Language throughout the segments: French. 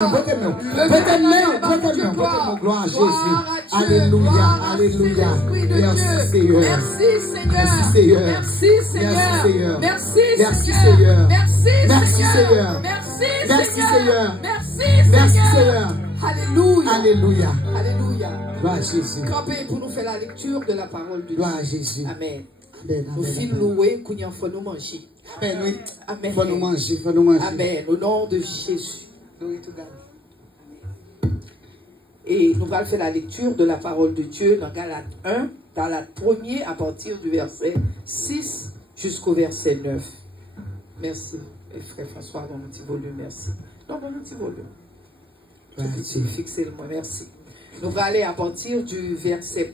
Gloire à Jésus. Alléluia, alléluia. Merci Seigneur. Merci Seigneur. Merci Seigneur. Merci Seigneur. Merci Seigneur. Merci Merci Seigneur. Merci Seigneur. Merci Merci Seigneur. Merci Merci Seigneur. Seigneur. Alléluia. Alléluia. Alléluia. Gloire à Jésus. Campez pour nous faire la lecture de la parole de Dieu. Gloire à Jésus. Amen. Amen. Nous films loués, qu'il faut nous manger. Amen. Oui. Amen. Faut nous manger, faut nous manger. Amen. Au nom de Jésus. Glory to God. Et nous allons faire la lecture de la parole de Dieu dans Galates 1, dans la première à partir du verset 6 jusqu'au verset 9. Merci. Et frère François, dans mon petit volume, merci. Non, dans mon petit volume. Fixez-le moi, merci. Nous allons aller à partir du verset,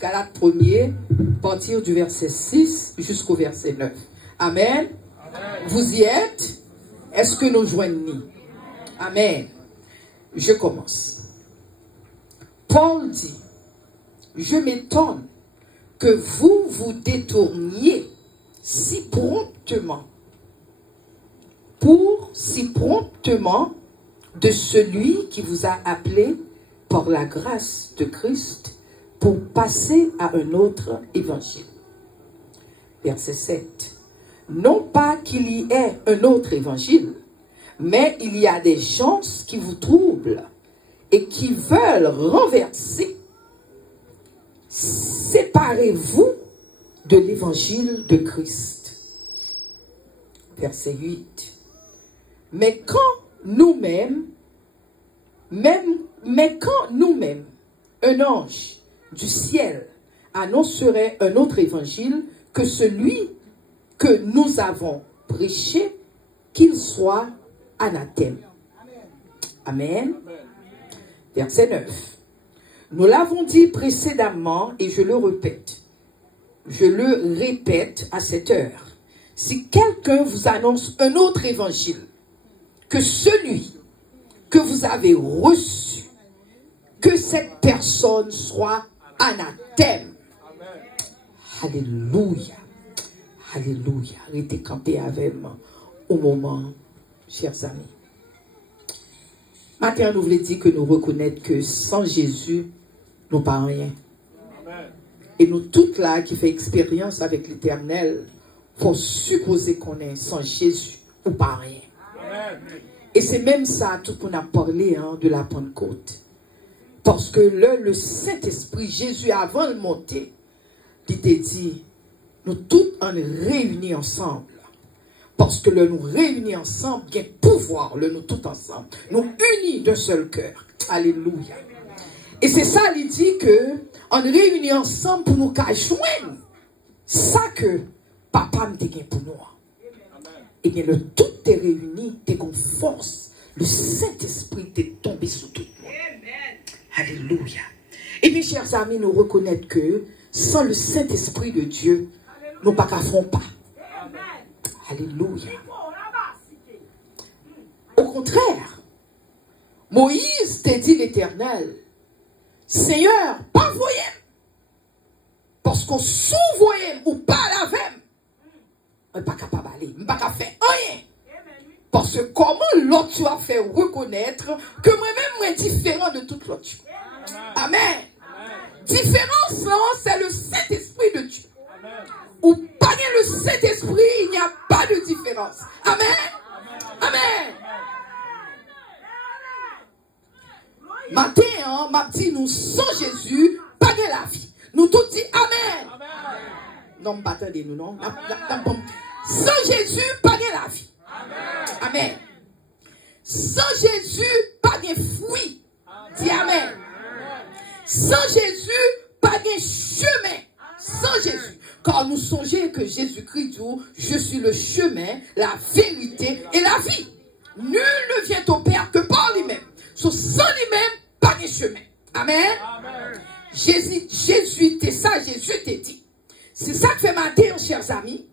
Galates 1er, à partir du verset 6 jusqu'au verset 9. Amen. Amen. Vous y êtes? Est-ce que nous joignons? Amen. Je commence. Paul dit, je m'étonne que vous vous détourniez si promptement de celui qui vous a appelé par la grâce de Christ pour passer à un autre évangile. Verset 7. Non pas qu'il y ait un autre évangile, mais il y a des gens qui vous troublent et qui veulent renverser. Séparez-vous de l'évangile de Christ. Verset 8. Mais quand nous-mêmes, un ange du ciel annoncerait un autre évangile que celui que nous avons prêché, qu'il soit anathème. Amen. Verset 9. Nous l'avons dit précédemment et je le répète à cette heure. Si quelqu'un vous annonce un autre évangile que celui que vous avez reçu, que cette personne soit anathème. Alléluia. Alléluia. Arrêtez camper avec moi au moment, chers amis. Maintenant, nous voulons dire que nous reconnaissons que sans Jésus, nous pas rien. Et nous toutes là qui fait expérience avec l'Éternel, faut supposer qu'on est sans Jésus ou pas rien. Et c'est même ça tout qu'on a parlé de la Pentecôte. Parce que le Saint-Esprit, Jésus avant de monter, il t'a dit, nous tous on est réunis ensemble. Parce que nous réunis ensemble, il y a pouvoir, nous tous ensemble. Nous unis d'un seul cœur. Alléluia. Et c'est ça, il dit que on est réunis ensemble pour nous joindre. Ça que papa me dit pour nous. Et bien le tout est réuni, t'es comme force. Le Saint-Esprit est tombé sur tout le monde. Alléluia. Et bien, chers amis, nous reconnaissons que sans le Saint-Esprit de Dieu, nous ne pouvons pas. Alléluia. Au contraire, Moïse t'a dit l'Éternel, Seigneur, pas voyez, parce qu'on sous-voyait ou pas la veille, on n'est pas capable d'aller, on n'est pas capable de faire rien. Parce que comment l'autre tu as fait reconnaître que moi-même je suis différent de tout l'autre. Amen. Différence, c'est le Saint-Esprit de Dieu. Ou pas le Saint-Esprit, il n'y a pas de différence. Amen. Amen. Matin, m'a dit, nous sans Jésus, pas de la vie. Nous tous dit Amen. Non, pas attendez nous, non. Sans Jésus, pas de la vie. Amen. Sans Jésus, pas de fruits. Dis Amen. Sans Jésus, pas de chemin. Sans Jésus. Car nous songeons que Jésus-Christ dit, je suis le chemin, la vérité et la vie. Nul ne vient au Père que par lui-même. Sans lui-même, pas de chemin. Amen. Amen. Jésus t'est ça, Jésus t'est dit. C'est ça que fait matin, chers amis.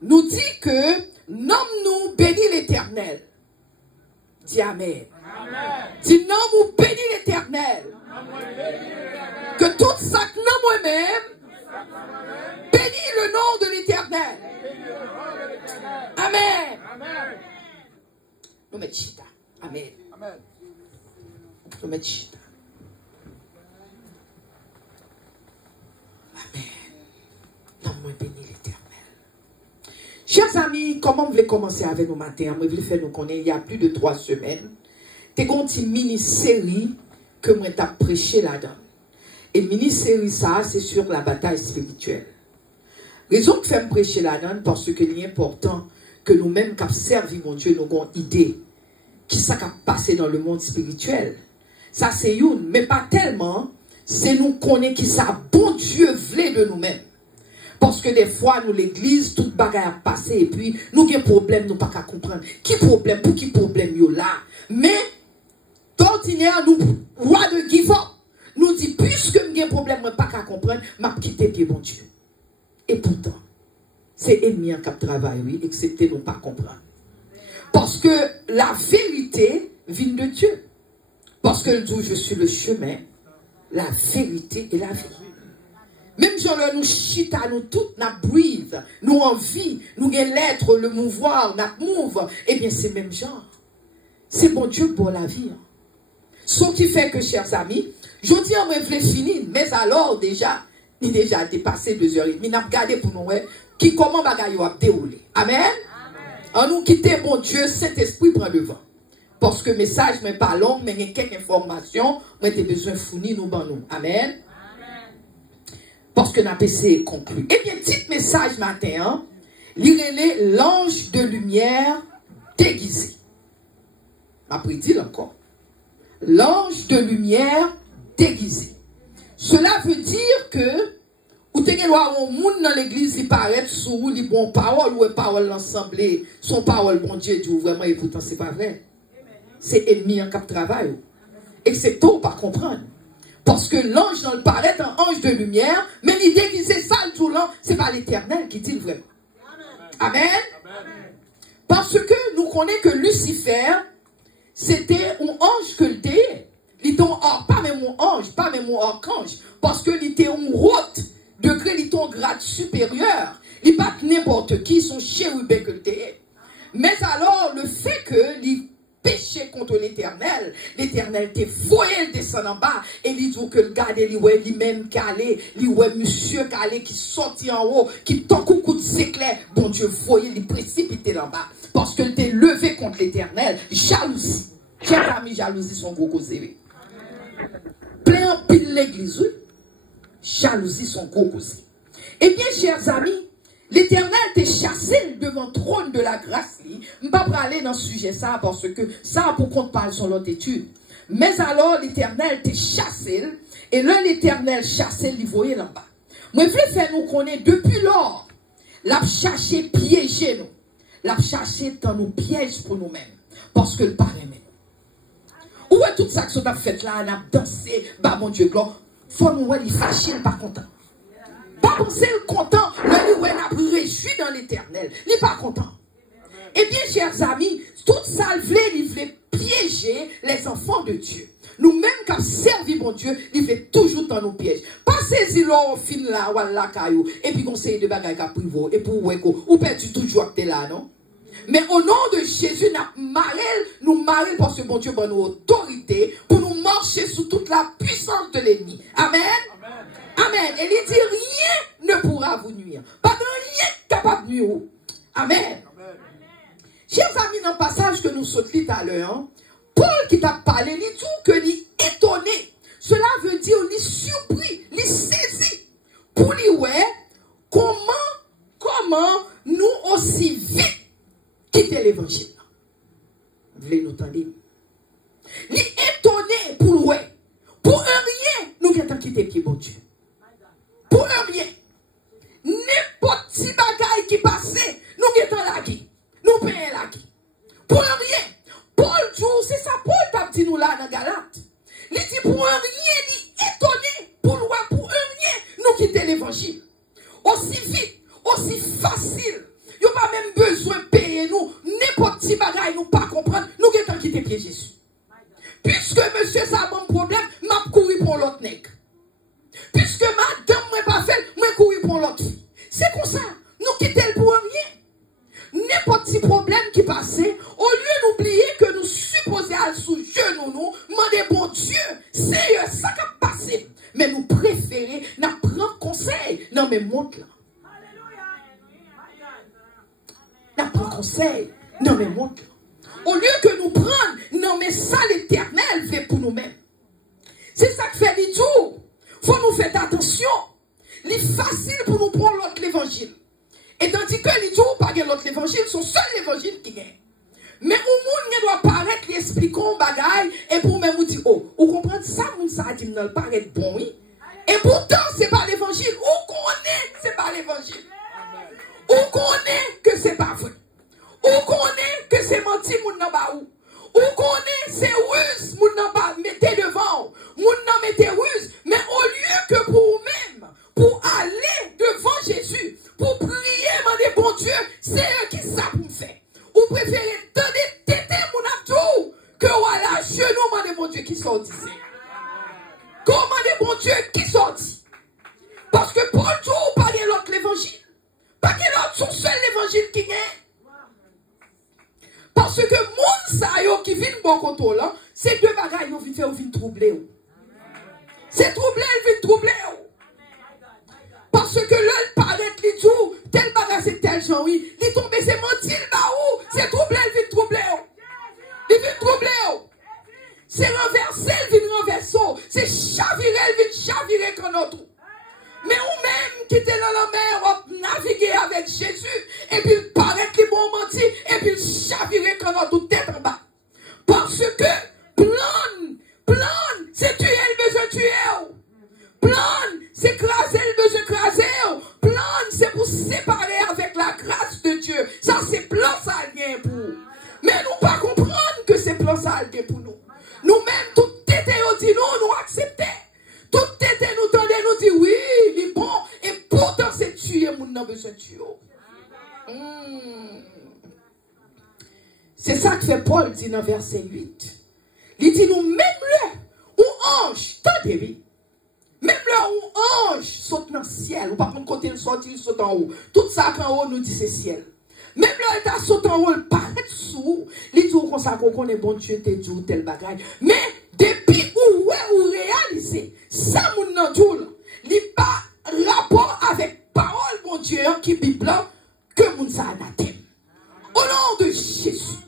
Nous dit que nomme-nous béni l'Éternel. Dis Amen. Amen. Dis nomme-nous béni l'Éternel. Que tout ça que nomme moi-même, bénis le nom de l'Éternel. Amen. Amen. Nous mettons chita. Amen. Amen. nous mettons chita. Amen. Non, moi, bénis l'Éternel. Chers amis, comment vous voulez commencer avec nous matin? Moi, je voulais faire nous connaître il y a plus de 3 semaines. T'es une petite mini-série que moi t'ai prêché là-dedans. Et mini-série ça, c'est sur la bataille spirituelle. Raison que fait me prêcher là-dedans, parce que c'est important que nous-mêmes qui servons mon Dieu, nous avons une idée qui ça qui a passé dans le monde spirituel. Ça c'est une, mais pas tellement, c'est nous connaître qui ça bon Dieu voulait de nous-mêmes. Parce que des fois, nous, l'église, tout bagaille a passé, et puis, nous avons des problèmes, nous pas qu'à comprendre. Qui problème, pour qui problème, yo là. Mais, d'ordinaire, nous, roi de give up, nous dit, puisque nous avons des problèmes, nous pas qu'à comprendre, m'a quitté pied, bon Dieu. Et pourtant, c'est ennemi en cap travail, oui, excepté nous pas comprendre. Parce que la vérité vient de Dieu. Parce que le Dieu, je suis le chemin, la vérité et la vie. Même si nous chita, nous toutes, nous breathe, nous envie, nous avons l'être, le mouvoir, nous move, eh bien c'est même genre. C'est bon Dieu pour la vie. Ce qui fait que, chers amis, je dis on me fini, mais alors déjà, il a déjà dépassé 2h30. Nous avons regardé pour nous, qui comment bagaille a déroulé. Amen. En nous quitter, bon Dieu, Saint-Esprit prend le vent. Parce que le message n'est pas long, mais il y a quelques informations, moi j'ai besoin de fournir nous dans nous. Amen. Parce que notre PC est conclu. Eh bien, petit message matin, lirez l'ange de lumière déguisé. Après, dit encore. L'ange de lumière déguisé. Cela veut dire que, ou te gen un monde dans l'église, il paraît sous les bonnes paroles, ou parole ensemble, son parole, bon Dieu, dit vraiment, et pourtant, c'est pas vrai. C'est ennemi en cap travail. Et c'est tôt pas comprendre. Parce que l'ange dans le paraît un ange de lumière, mais il déguisé ça tout l'an, c'est pas l'Éternel qui dit vraiment. Amen. Parce que nous connaissons que Lucifer, c'était un ange que le était. Il était pas même mon ange, pas même mon archange, parce que il était un haute degré, il était un grade supérieur. Il n'est pas n'importe qui, son chérubin que le était. Mais alors, le fait que il péché contre l'Éternel, l'Éternel te voyé descendre en bas, et il dit que le garde, il même calé, il monsieur calé qui sortit en haut, qui tant coup de s'éclair, bon Dieu voyait, il précipité en bas, parce qu'il était levé contre l'Éternel, jalousie. Chers amis, jalousie sont gros causés. Plein en pile l'église, oui. Jalousie sont gros causés. Eh bien, chers amis, l'Éternel t'a chassé devant le trône de la grâce. Je ne vais pas aller dans ce sujet ça parce que ça pour qu'on parle sur l'autre étude. Mais alors l'Éternel t'a chassé et là l'Éternel chassé, il voyait là-bas. Moi je veux faire nous connaître depuis lors. L'a cherché piéger nous. L'a cherché dans nos pièges pour nous-mêmes. Parce que le parrain même. Où est toute ça que nous avons fait là, on a dansé, bah mon Dieu, gloire. Faut nous voir, il fâché, il n'est pas content. Pas penser content, le lui n'a pas réjoui dans l'Éternel. Il n'est pas content. Eh bien, chers amis, tout ça, il voulait piéger les enfants de Dieu. Nous-mêmes, qui servi mon Dieu, il voulait toujours dans nos pièges. Pas saisir l'or, fin là, ou la caillou, et puis conseiller de bagaille à privo, et pour ou perdu toujours que là, non? Mais au nom de Jésus, nous marrer parce que mon Dieu a nous autorité pour nous marcher sous toute la puissance de l'ennemi. Amen. Amen. Et il dit, rien ne pourra vous nuire. Pas de rien capable de nuire. Amen. Chers amis, dans le passage que nous sautons tout à l'heure, Paul qui t'a parlé, il dit que il est étonné. Cela veut dire, il est surpris, il est saisi. Pour lui, ouais, comment nous aussi vite quitter l'évangile. Vous voulez nous entendre? Il est étonné pour lui. Pour un rien, nous avons quitté pied, bon Dieu. Pour un rien. N'importe qui bagaille qui passait, nous avons la guerre. Nous payons la guerre. Pour un rien. Paul dit, c'est ça, Paul t'a dit nous là dans Galate. Il dit pour un rien, il est étonné. Pour lui, pour un rien, nous quitter l'évangile. Aussi vite, aussi facile. Il n'y a pas même besoin de payer nous. N'importe qui bagaille nous pas comprendre. Nous avons quitté pied Jésus. Puisque monsieur ça a bon problème, m'a couru pour l'autre nègre. Puisque madame m'a pas fait, m'a couru pour l'autre. C'est comme ça. Nous quittons pour rien. N'importe quel problème qui passait, au lieu d'oublier que nous supposons aller sous genou nous, demander bon Dieu, c'est ça qui a passé. Mais nous préférons, nous prendre conseil. Non, mais montre là. Nous prenons conseil. Non, mais montre là. Au lieu que nous prendre, non, mais ça l'Éternel fait pour nous-mêmes. C'est ça que fait les jours. Faut nous faire attention. C'est facile pour nous prendre l'autre l'évangile. Et tandis que les jours, pas l'autre l'évangile, c'est seul l'évangile qui gagne. Mais au monde, il doit paraître, les expliquons bagaille, et pour même vous dire, oh, vous comprenez ça, vous ça dit, non, paraît bon, oui. Et pourtant, c'est pas l'évangile. Où connaît, c'est pas l'évangile. Où connaît que c'est pas vrai. Où connaît que c'est menti, moun nan ba ou. Où connaît, c'est ruse, moun nan ba mettez devant. Moun nan mettez ruse. Mais au lieu que pour vous-même, pour aller devant Jésus, pour prier, demander bon Dieu, c'est eux qui savent pour faire. Ou préférez donner tété mon abdou que voilà, genou, demander bon Dieu qui sortit. Comment des bon Dieu qui sortit? Parce que pour tout, pas de l'autre l'évangile. Pas de l'autre, son seul l'évangile qui est. Parce que moun sa yo qui vient bon côté là, c'est deux bagailles yo vient faire ou vient troubler. C'est troubler, il vient troubler. Parce que là, il paraît les tout, tel bagage c'est tel genre, oui. Il tombe, c'est mentir là où, c'est troubler, il vient troubler. Il vient troubler. C'est renverser, il vient renverser. C'est chavirer, il vient chavirer comme autre. Mais ou-même qui était dans la mer, on naviguer avec Jésus, et puis il paraît qu'il bon menti, et puis il chavirer comme autre tête en bas. Parce que, plan, c'est tuer le besoin de tuer. Plan, c'est écraser le besoin d'écraser. Plan, c'est pour séparer avec la grâce de Dieu. Ça, c'est plan ça vient pour. Mais nous pas comprendre que c'est plan ça vient pour nous. Nous-mêmes, tout était dit nous accepter. Tout était nous tendait nous dit oui, il est bon. Et pourtant, c'est tuer, nous n'avons besoin de tuer. C'est ça que fait Paul dit dans verset 8. Il dit nous, même là, où ange, tendez-vous. Même là où ange saute dans le ciel, ou par contre, côté il saute en haut. Tout ça qu'en haut nous dit c'est ciel. Même là, il a sauté en haut, il paraît sous. Il dit comme ça qu'on connaît bon Dieu, t'es dit tel bagaille. Mais depuis où réaliser, ça mon nan tout, il n'y a pas rapport avec parole bon Dieu qui Bible que moun sa anathème. Au nom de Jésus.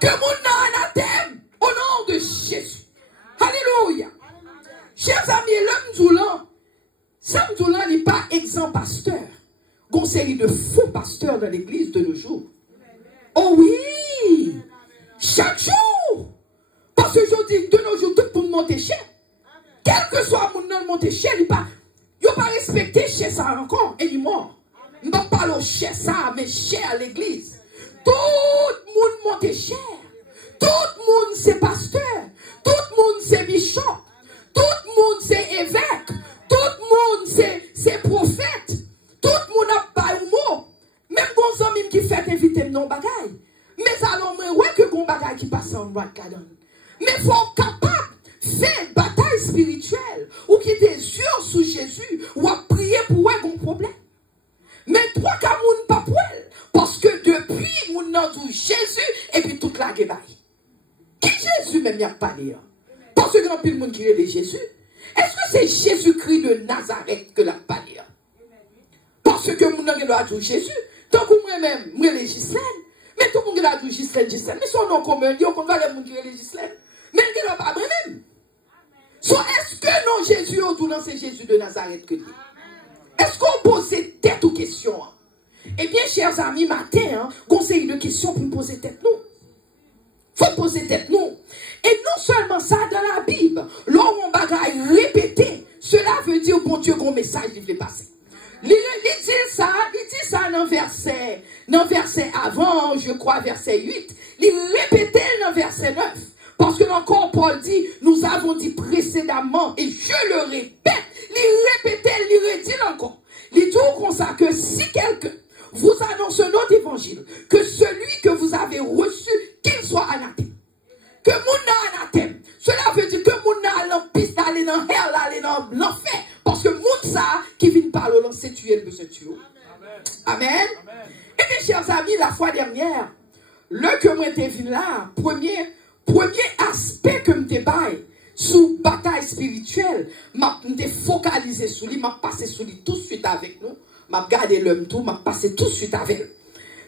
Que moun na anathème. Au nom de Jésus. Alléluia. Chers amis, l'homme Zoulan n'est pas exempt pasteur. Une série de faux pasteurs dans l'église de nos jours. Oh oui! Chaque jour! Parce que je dis, de nos jours, tout pour monter cher. Quel que soit mon nom monter cher, il n'a pas respecté chez ça encore, et il est mort. Il ne parle pas chez ça, mais cher à l'église. Tout le monde monte cher. Tout le monde c'est pasteur. Tout le monde c'est bishop. Tout le monde c'est évêque. Tout le monde c'est prophète. Tout le monde n'a pas un mot. Même bon homme qui fait inviter non bagaille. Mais alors, ouais que bon bagaille qui passe en droit cadre. Mais il faut capable de faire une bataille spirituelle. Ou qui des yeux sous Jésus. Ou à prier pour un bon problème. Mais trois cas moun pas pour elle. Parce que depuis moun nan dou Jésus et puis toute la guébaille. Qui Jésus même y a parlé? Parce que grand pile moun qui est de Jésus. Est-ce que c'est Jésus-Christ de Nazareth que l'a parlé? Parce que moun nan doit dou Jésus. Tant que moi-même, moi les Gislaine. Mais tout le monde a dit Gislaine. Mais son nom commun, il y a qu'on va les moun qui est de Gislaine. Mais il n'est pas moi-même. So est-ce que non Jésus ou tout c'est Jésus de Nazareth que dit? Est-ce qu'on pose tête aux questions? Eh bien, chers amis, matin, conseil de questions pour poser tête nous. Faut poser tête nous. Et non seulement ça, dans la Bible, lors on bagaille répété, cela veut dire, bon Dieu, qu'on message, il fait passer. Il dit ça dans verset avant, je crois, verset 8. Il répétait dans verset 9. Parce que encore Paul dit, nous avons dit précédemment, et je le répète, il répétait, il redit encore. Il dit comme ça que si quelqu'un vous annonce notre évangile, que celui que vous avez reçu, qu'il soit anathème. Que mon anathème. Cela veut dire que mon l'empiste d'aller dans hell, aller dans l'enfer. Parce que mon ça qui vient par le lancer tuer le besoin tuer. Amen. Amen. Et mes chers amis, la fois dernière, le que moi t'ai vu là, premier aspect que m'te bail, sous bataille spirituelle, m'a focalisé sur lui, m'a passé sur lui tout de suite avec nous, m'a gardé l'homme tout, m'a passé tout de suite avec lui.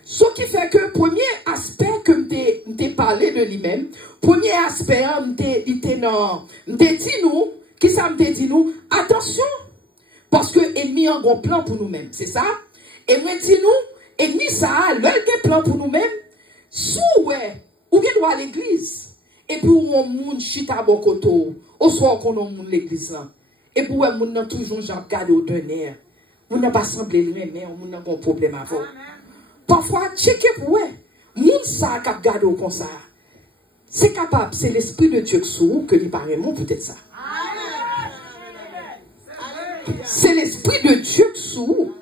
Ce qui fait que premier aspect que m'te parlé de lui-même, premier aspect, m'te dit nous, qui ça m'te dit nous, attention, parce que l'ennemi a un bon plan pour nous-mêmes, c'est ça? Et moi dit nous, ennemi ça a l'un plan pour nous-mêmes, sous ouais, ou bien doit à l'église, et puis on moun chita bokoto, au soir qu'on a moun l'église là, et puis on moun toujours j'en garde au dernier, on n'a pas semblé le mais on n'a pas un problème avant. Parfois, checker pour eux. Moun sa kap gado comme ça. C'est capable, c'est l'esprit de Dieu que lui paraît mon peut-être ça. C'est l'esprit de Dieu sous.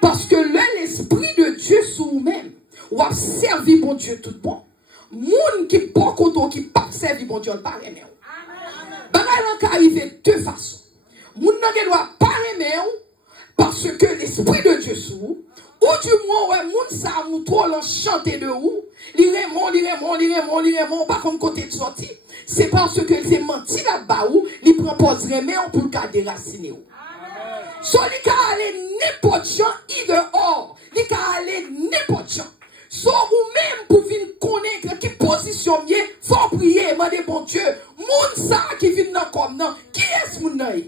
Parce que l'esprit de Dieu sous même, ou a servi bon Dieu tout bon. Moun qui pas content, qui pas servi bon Dieu, le paraît même. Bagay lan ka arrive de deux façons. Moun nan gen doit paraît même parce que l'esprit de Dieu sous. Ou du moins, ouais, moun sa mou trop l'enchanté de ou, li remon, pas comme côté de sortie. C'est parce que c'est menti là-bas ou, li prend pas de remède pour le cas déraciner ou. So, li ka aller n'importe gens, il dehors, li ka aller n'importe gens. So, ou même pour venir connaître qui position mieux, faut prier, demander bon Dieu, moun sa qui vient dans comme non, qui est-ce moun nan?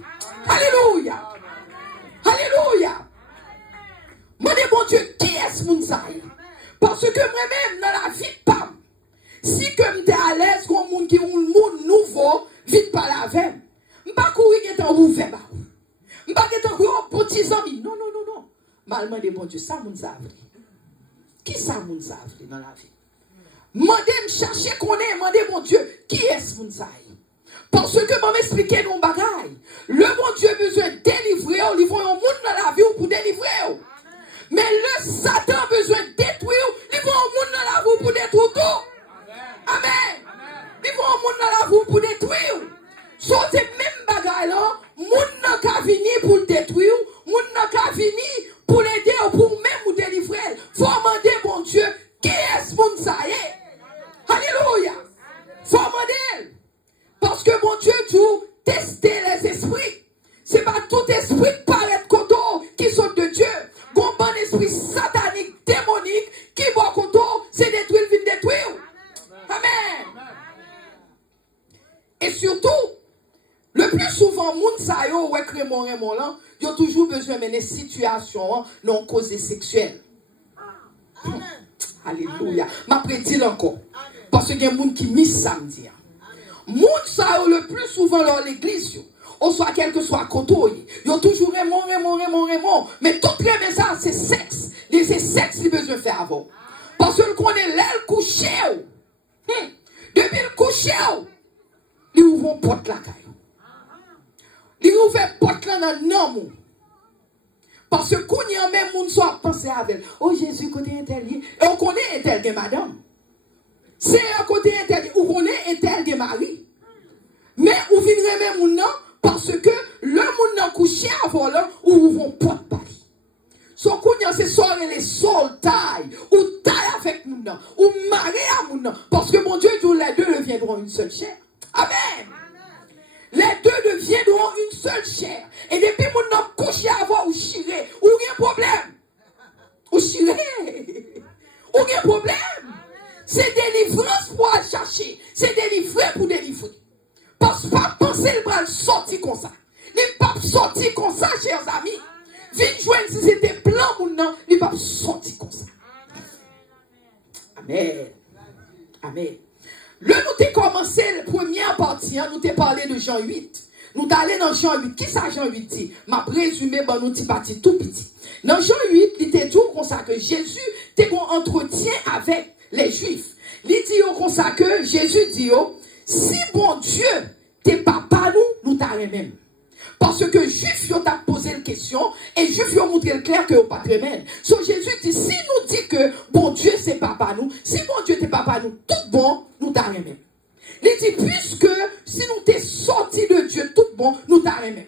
Alléluia. Alléluia. Moi, bon Dieu, qui est-ce moun sa? Parce que moi-même, dans la vie, pam, si que m'te à l'aise, comme moun qui est un monde nouveau, vite pas la veine, m'pa courir qui est en ouvert, m'pa qui est en courir petits amis. Non. Mal demandé, bon Dieu, ça moun sa vri. Qui ça moun sa vri dans la vie? Mandez me chercher qu'on est, mandez mon Dieu, qui est-ce moun sa? Parce que moi m'expliquer nos bagailles. Le bon Dieu besoin de délivrer, il faut un monde dans la vie pour délivrer. Mais le Satan a besoin de détruire. Il faut un monde dans la vie pour détruire tout. Amen. Il faut un monde dans la vie pour détruire. So, c'est même bagaille là. Monde n'a qu'à venir pour le détruire. Monde n'a qu'à venir pour l'aider ou pour même vous délivrer. Faut demander, bon Dieu, qui est ce monde ça y est? Alléluia. Faut demander. Parce que bon Dieu, tout tester les esprits. C'est pas tout esprit qui paraît coton qui sort de Dieu. Bon esprit satanique, démonique, qui va coton, c'est détruire, vient détruire. Amen. Et surtout, le plus souvent, moun sa yo, ouais, crémon, là, ils ont toujours besoin de mener situation non causée sexuelle. Alléluia. Ma prédit encore. Parce qu'il y a des gens qui misent samedi. Moun sa yo, le plus souvent, dans l'église, ou soit quel que soit côté, ils ont toujours remon. Mais tout le ça, c'est sexe. C'est sexe qui besoin de faire avant. Parce que qu'on est l'aile couché. Depuis le couché, ils ouvrent une porte là. Ils ouvrent une porte là dans le nom. Parce que qu'on y a même moun soit pensé avec. Oh Jésus, côté interdit. Et on connaît interdit, madame. C'est un côté interdit. On connaît interdit, Marie. Mais on vient même moun non. Parce que le monde n'a couché avant là, où vont pas de Paris. So kounya c'est soit les sols taille, ou taille avec nous, ou marié à nous, parce que mon Dieu dit les deux deviendront une seule chair. Amen. Les deux deviendront une seule chair. Et depuis mon n'a couché avant ou chiré, ou rien problème. Ou chiré. Ou rien problème. C'est délivrance pour aller chercher. C'est délivrer pour délivrer. Parce que pas penser le bras sorti comme ça. Les pas sorti comme ça, chers amis. Vite joindre si c'était blanc ou non, les pas sorti comme ça. Amen. Amen. Le nous t'ai commencé la première partie, nous t'ai parlé de Jean 8. Nous t'ai allé dans Jean 8. Qui ça Jean 8 dit? M'a résumé, ben nous t'ai parti tout petit. Dans Jean 8, il était tout comme ça que Jésus t'ai qu'on entretien avec les Juifs. Il dit comme ça que Jésus dit, si bon Dieu t'es papa nous t'as même. Parce que Juifs ont posé la question et Juifs ont montré le clair que vous pas même. So Jésus dit, si nous dit que bon Dieu c'est papa nous, si bon Dieu t'es papa nous, tout bon, nous t'as même. Il dit, puisque si nous t'es sorti de Dieu tout bon, nous t'as même.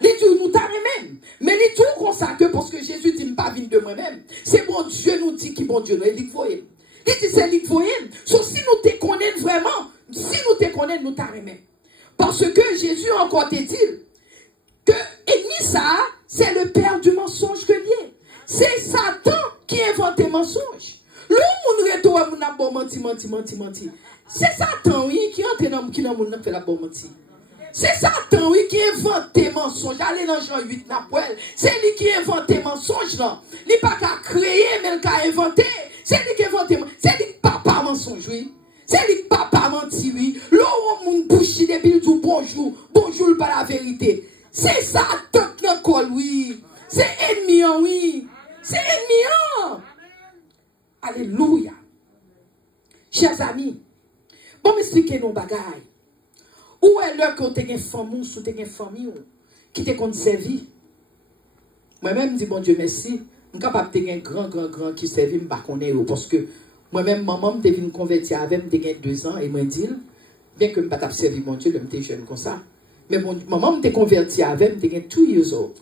Il dit, nous t'as même. Mais il dit tout comme ça que parce que Jésus dit, pas vine de moi-même. C'est bon Dieu nous dit qui bon Dieu nous. Il dit, voyez. Il dit, c'est lui voyez. So si nous te connaissons vraiment, si nous te connaissons, nous t'as même. Parce que Jésus encore te dit que ennemi ça, c'est le père du mensonge que lié. C'est Satan qui invente les mensonges. L'homme on retourne mon bon menti. C'est Satan oui qui entre dans qui dans mon fait la bon menti. C'est Satan oui qui invente les mensonges. Allez dans Jean 8 Napoel, c'est lui qui invente les mensonges là. Il pas qu'à créer mais qu'à inventer. C'est lui qui invente, c'est lui papa mensonge oui. C'est lui papa menti oui. L'homme mon bouche depuis le tout bonjour pas la vérité. C'est Satan qui encore oui. C'est ennemi oui. C'est ennemi. Alléluia. Chers amis, bon m'expliquer nos bagailles. Où est l'heure que tu as une famille ou tu as une famille qui te compte servir? Moi-même, je dis bon Dieu merci. Je suis capable de un grand qui servit, parce que moi-même, maman me devine convertir avec moi, j'ai 2 ans, et moi dit, bien que je ne pas servir mon Dieu, je suis jeune comme ça. Mais maman me converti avec moi, j'ai 2 years old.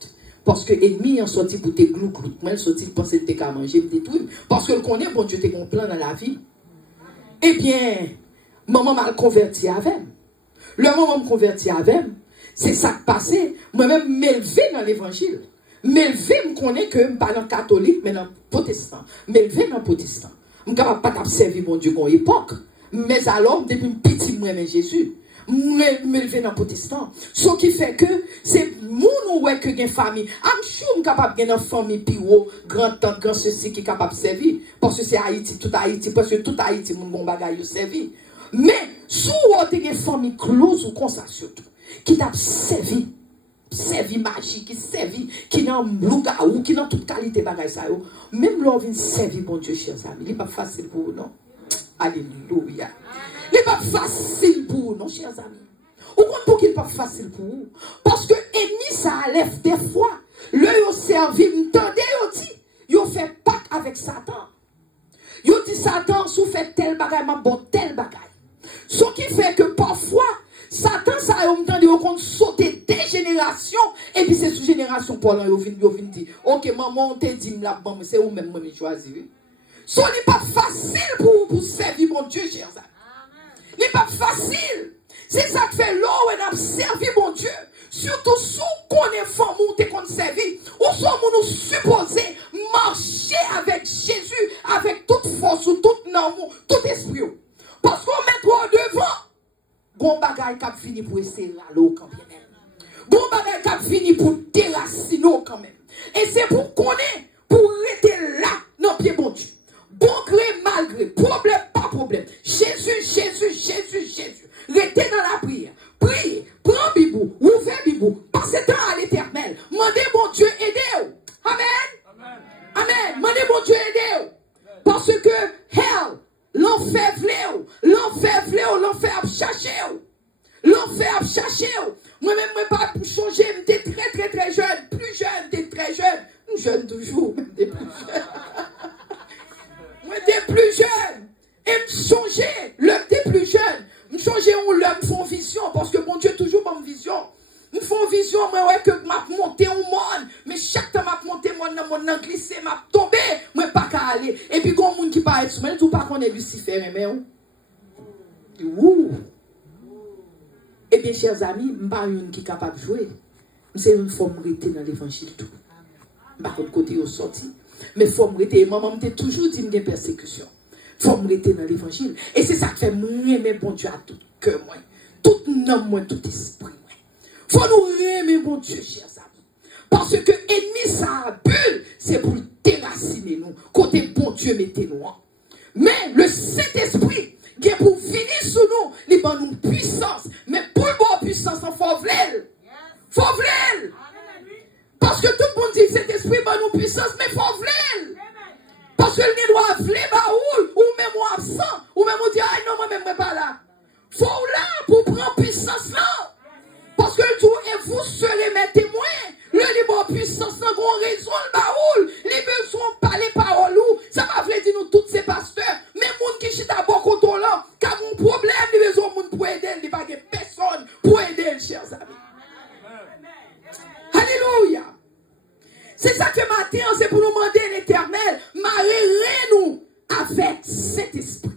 Parce que l'ennemi est sorti pour te glou. Moi, il sorti pour penser que tu as mangé, tout. Parce que le connaît, bon Dieu, tu as un plan dans la vie. Eh bien, maman m'a converti avec moi. Le moment où je me convertis avec, c'est ça qui passé. Moi-même, m'élever dans l'évangile. M'élever, je connais que je ne suis pas dans le catholique, mais dans le protestant. M'élever dans le protestant. Je ne suis pas observer mon Dieu à l'époque. Mais alors, depuis un petit moi, Jésus, m'élever dans le protestant. Ce qui fait que c'est mon ouais que une famille. Je suis capable d'avoir une famille plus haut, grand-tante, grand ceci qui est capable de servir. Parce que c'est Haïti, tout Haïti, parce que tout Haïti, mon bon bagage, servi. Mais, si vous avez une famille close ou comme ça, surtout, qui t'a servi magie, qui servi, qui n'a pas ou qui n'a toute qualité bagage, ça, même l'on vient servir, bon Dieu, chers amis, il n'est pas facile pour vous, non? Alléluia. Il n'est pas facile pour vous, non, chers amis? Ou pourquoi il n'est pas facile pour vous? Parce que ennemi, ça enlève des fois. Le servi, m'tendez, il fait pacte avec Satan. Il dit Satan, si vous faites tel bagage, m'a bon tel bagage. Ce qui fait que parfois, Satan, ça a entendu qu'on saute des générations, et puis c'est sous génération pour l'un, il vient dire, ok, maman, on t'a dit, mais c'est où même, moi, je choisis. Ce n'est pas facile pour servir mon Dieu, chers amis. Ce n'est pas facile. C'est ça qui fait l'eau et n'a servi mon Dieu. Surtout si on est femme ou t'es qu'on servi, ou sommes-nous supposés marcher avec Jésus, avec toute force, ou tout amour, tout esprit. Parce qu'on met toi devant, bon bagay qui fini pour essayer l'eau quand même. Bon bagay qui fini pour déraciner quand même. Et c'est pour qu'on est, pour rester là, non pied bon Dieu. Bon gré, malgré, problème, pas problème. Jésus. Restez dans la prière. Priez, prends Bibou, ouvrez Bibou, passez temps à l'éternel. Mandez mon Dieu, aidez-vous. Amen. Amen. Mandez mon Dieu, aidez-vous. Parce que, hell, l'enfer a cherché. L'enfer a cherché. Moi-même, je ne pas changer, j'étais très jeune. Plus jeune, j'étais très jeune. Jeune toujours, j'étais plus jeune. Moi, j'étais plus jeune. Et me changer, l'homme était plus jeune. Me changer où l'homme font vision, parce que mon Dieu toujours bonne vision. Nous font vision, moi, ouais, que m'a monté au monde. Mais chaque temps m'a monté, moi, m'a glissé, m'a tombé, moi, pas qu'à aller. Et puis, quand monde qui parle sur moi, tout pas qu'on est Lucifer, mais ouh. Eh bien, chers amis, je ne suis pas une qui est capable de jouer. C'est une forme rester dans l'évangile tout. Je ne suis pas côté au sorti. Mais forme rester, maman m'a toujours dit que persécution. Forme rester dans l'évangile. Et c'est ça qui fait aimer bon Dieu à tout cœur, moi. Tout nom, moi, tout esprit. Faut nous aimer mon Dieu, chers amis. Parce que ennemi, ça bulle, c'est pour déraciner nous. Côté bon Dieu, mettez-nous. Mais le Saint-Esprit, qui est pour venir sur nous, il va nous puissance. Mais pour avoir puissance, il faut v'l'el. Faut v'l'el. Parce que tout le monde dit que Saint-Esprit va nous puissance, mais il faut v'l'el. Parce que le doit v'l'el, ou même absent, ou même on dit, ah non, moi même pas là. Faut là pour prendre puissance là. Parce que tout, et vous serez mes témoins. Le libre puissance, n'a pas raison, le baoul. Les besoins par les paroles. Ça va vous dire nous, tous ces pasteurs. Mais moun qui chita beaucoup de là, car mon problème, les besoins moun pour aider, il n'y a pas de personne pour aider, chers amis. Alléluia. C'est ça que matin, c'est pour nous demander l'éternel. Mariez-nous avec cet esprit.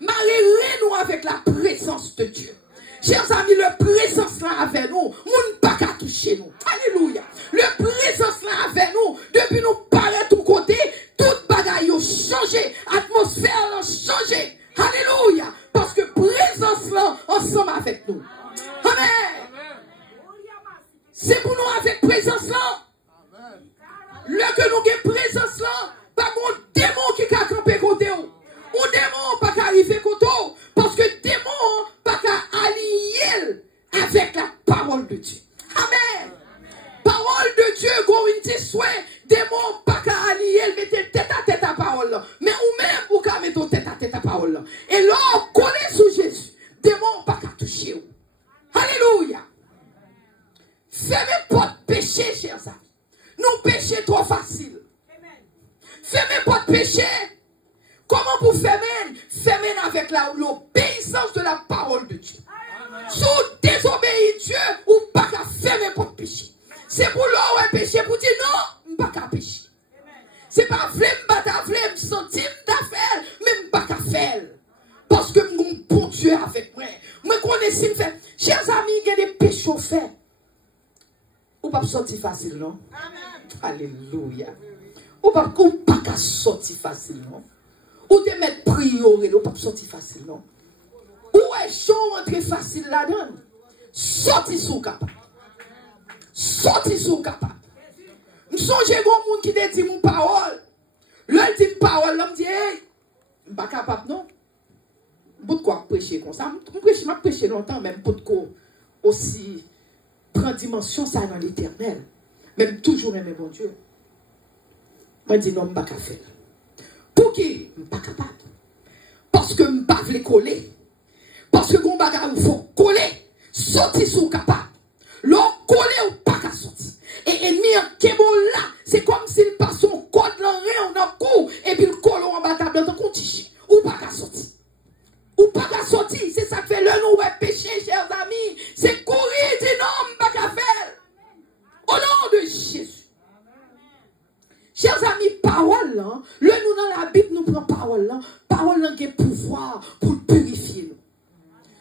Mariez-nous avec la présence de Dieu. Chers amis, la présence présence là avec nous, moun pas qu'à toucher nous. Alléluia. Le présence là avec nous, depuis nous paraît tout côté, toute bagaille a changé, atmosphère a changé. Alléluia. Parce que présence là ensemble avec nous. Amen. C'est pour nous avec présence là. Le que nous avons présence là, pas mon démon qui a campé côté ou. Ou démon pas qu'à arriver côté ou. Parce que démon pas qu'à allier avec la parole de Dieu. Amen. Parole de Dieu, go une souhait, démon pas qu'à allier, mettez tête à tête à parole là. Mais ou même ou qu'à mettre tête à tête à parole là. Et là, on connaît sous Jésus. Démon pas qu'à toucher ou. Alléluia. Fermez pas de péché, chers amis. Nous péchons trop facile. Fermez pas de péché. Comment vous fermez? Fermez avec l'obéissance de la parole de Dieu. Si vous désobéissez Dieu, ou pas qu'à fermer pas de péché. C'est pour l'or un péché pour dire non, pas qu'à pécher. C'est pas flemme, pas qu'à flemme, centime d'affaires, même pas qu'à faire. Parce que mon bon Dieu avec moi. Moi connais si fait. Chers amis, il y a des péchés faits. Ou pas sortir facile, non? Alléluia. Ou pas qu'à sortir facile, non? Ou de mettre priorité, ou pas sortir facile, non? Ou est-ce qu'on rentre facile là-dedans? Sortir sous capable. Sortir sous capable. Je songe à un monde qui te dit mon parole. L'un dit parole, l'homme dit, hey, je ne suis pas capable, non? Pour de quoi prêcher comme ça? Je prêche longtemps, même pour de quoi aussi prendre dimension ça dans l'éternel. Même toujours aimer mon Dieu. Moi, je dis non, je ne suis pas capable. Pour qui? Je ne suis pas capable. Parce que je ne peux pas coller. Parce que mon bagage, il faut coller. Sortir sous capable. L'on coller ou pas qu'à sortir. Et ennemi qui est bon là, c'est comme s'il passe son code dans rien, on a coup, et puis le colle en bas table dans ton tige. Ou pas qu'à sortir. Ou pas qu'à sortir. C'est ça que fait le nous péché, chers amis. C'est courir, dit non, pas qu'à faire. Au nom de Jésus. Chers amis, parole là, le nous dans la Bible, nous prenons parole là qui a pouvoir pour purifier nous.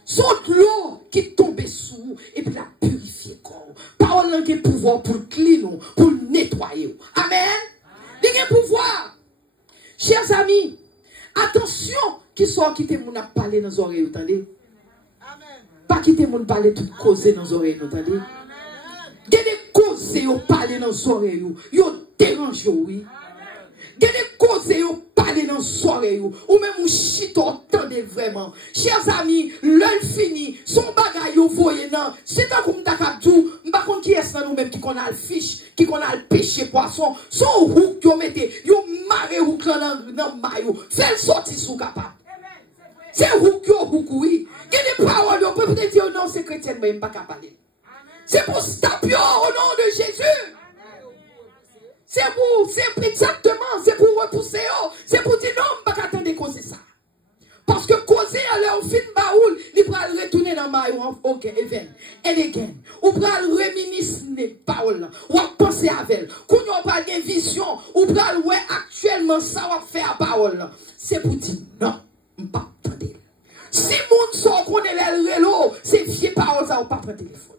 Saute l'eau qui tombe sous et puis la purifier corps. Parole là qui a pouvoir pour cleaner nous, pour nettoyer. Amen. Il y a pouvoir. Chers amis, attention qui soit quitter mon a parler dans nos oreilles, vous entendez? Pas quitter mon parler tout causer dans nos oreilles, vous entendez? Il y a des causes qui parler dans nos oreilles, ils dérangent, oui. Il y a des causes qui parler dans nos oreilles, ou même un chito, attendez vraiment. Chers amis, l'heure finie, son bagage, vous voyez, non, c'est un comme d'Akabdou, par contre, qui est-ce nous même qui qu'on a le fiche, qui qu'on a le péché poisson, son hook, vous mettez, vous marrez hook dans le maillot, fait sortir sous capable. C'est hook, oui. Il y a des paroles, on peut peut-être dire non, c'est chrétien, mais il pas capable. C'est pour stapio au nom de Jésus. C'est pour, exactement, c'est pour repousser, c'est pour dire non, je ne peux pas attendre causer ça. Parce que causer à leur fin baoul, il va retourner dans ma ok, even, and again. Ou va reminiscer parole, ou penser à elle. Quand on parle de vision, ou va ouais actuellement ça va faire parole. C'est pour dire non, je ne peux pas attendre. Si moun sont connaît le rélo, c'est vieux paroles, ça va pas prendre téléphone.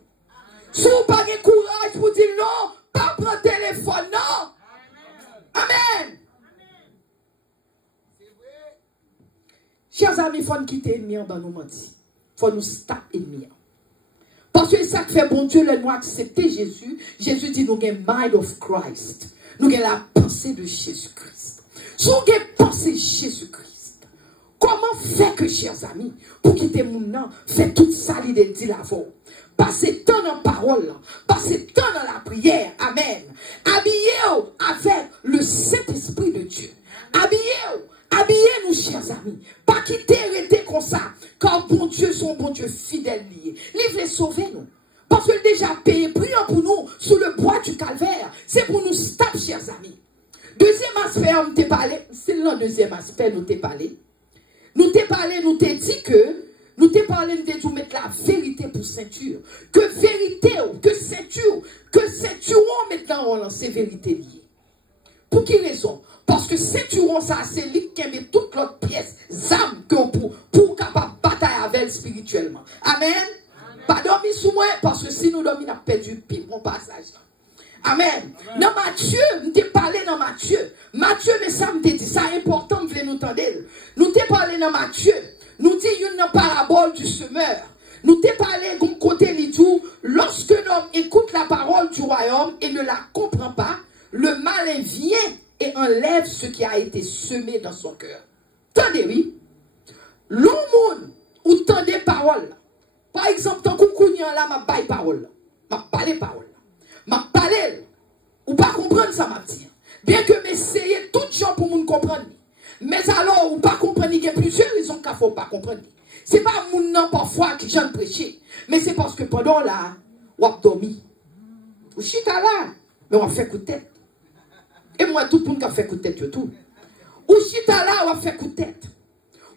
Si vous n'avez pas de courage pour dire non, pas prendre téléphone, non. Amen. Chers amis, il faut nous quitter l'ennemi en bas nous mentir. Il faut nous stop l'ennemi. Parce que ça fait bon Dieu, le nous accepter Jésus. Jésus dit nous avons mind of Christ. Nous avons la pensée de Jésus-Christ. Si nous avons pensée de Jésus-Christ, comment faire que, chers amis, pour quitter mon nom, faire tout ça, l'idée dit l'avant. Passez temps dans la parole, passez temps dans la prière. Amen. Habillez-vous avec le Saint-Esprit de Dieu. Habillez-vous. Habillez-nous, chers amis. Pas quitter, rester comme ça. Car bon Dieu, son bon Dieu fidèle lié. Il veut sauver nous. Parce qu'il a déjà payé, priant pour nous, sous le bois du calvaire. C'est pour nous stop, chers amis. Deuxième aspect, on t'a parlé. C'est le deuxième aspect, nous t'a parlé. Nous t'a parlé, nous t'a dit que, nous t'a parlé, nous t'a dit mettre la vérité pour ceinture. Que vérité, que ceinture, maintenant, on lance vérité liée. Pour quelle raison? Parce que ceinturon, ça, c'est lui qui met toute l'autre pièce, âme, pour capable batailler avec elle spirituellement. Amen. Pas dormir sous moi, parce que si nous dormons, nous avons perdu pile mon passage. Amen. Dans Matthieu, nous t'ai parlé dans Matthieu. Matthieu, mais ça me dit, ça est important, vous nous entendre. Nous t'ai parlé dans Matthieu. Nous dit une parabole du semeur. Nous t'ai parlé comme côté l'idou, lorsque l'homme écoute la parole du royaume et ne la comprend pas, le malin vient et enlève ce qui a été semé dans son cœur. Tendez, oui. L'homme ou tendez parole. Par exemple, tant qu'on connaît là, ma baille parole. Ma parler parole. Ma parler. Ou pas comprendre ça, ma dit. Bien que m'essayer tout gens pour nous comprendre. Mais alors, ou pas comprendre, il y a plusieurs raisons qu'il ne faut pas comprendre. C'est pas moun nan parfois qui j'en prêcher. Mais c'est parce que pendant là, ou a dormi. Ou chita là, mais on a fait coup de tête. Et moi, tout le monde a fait coup de tête, tout. Ou chita là, on a fait coup de tête.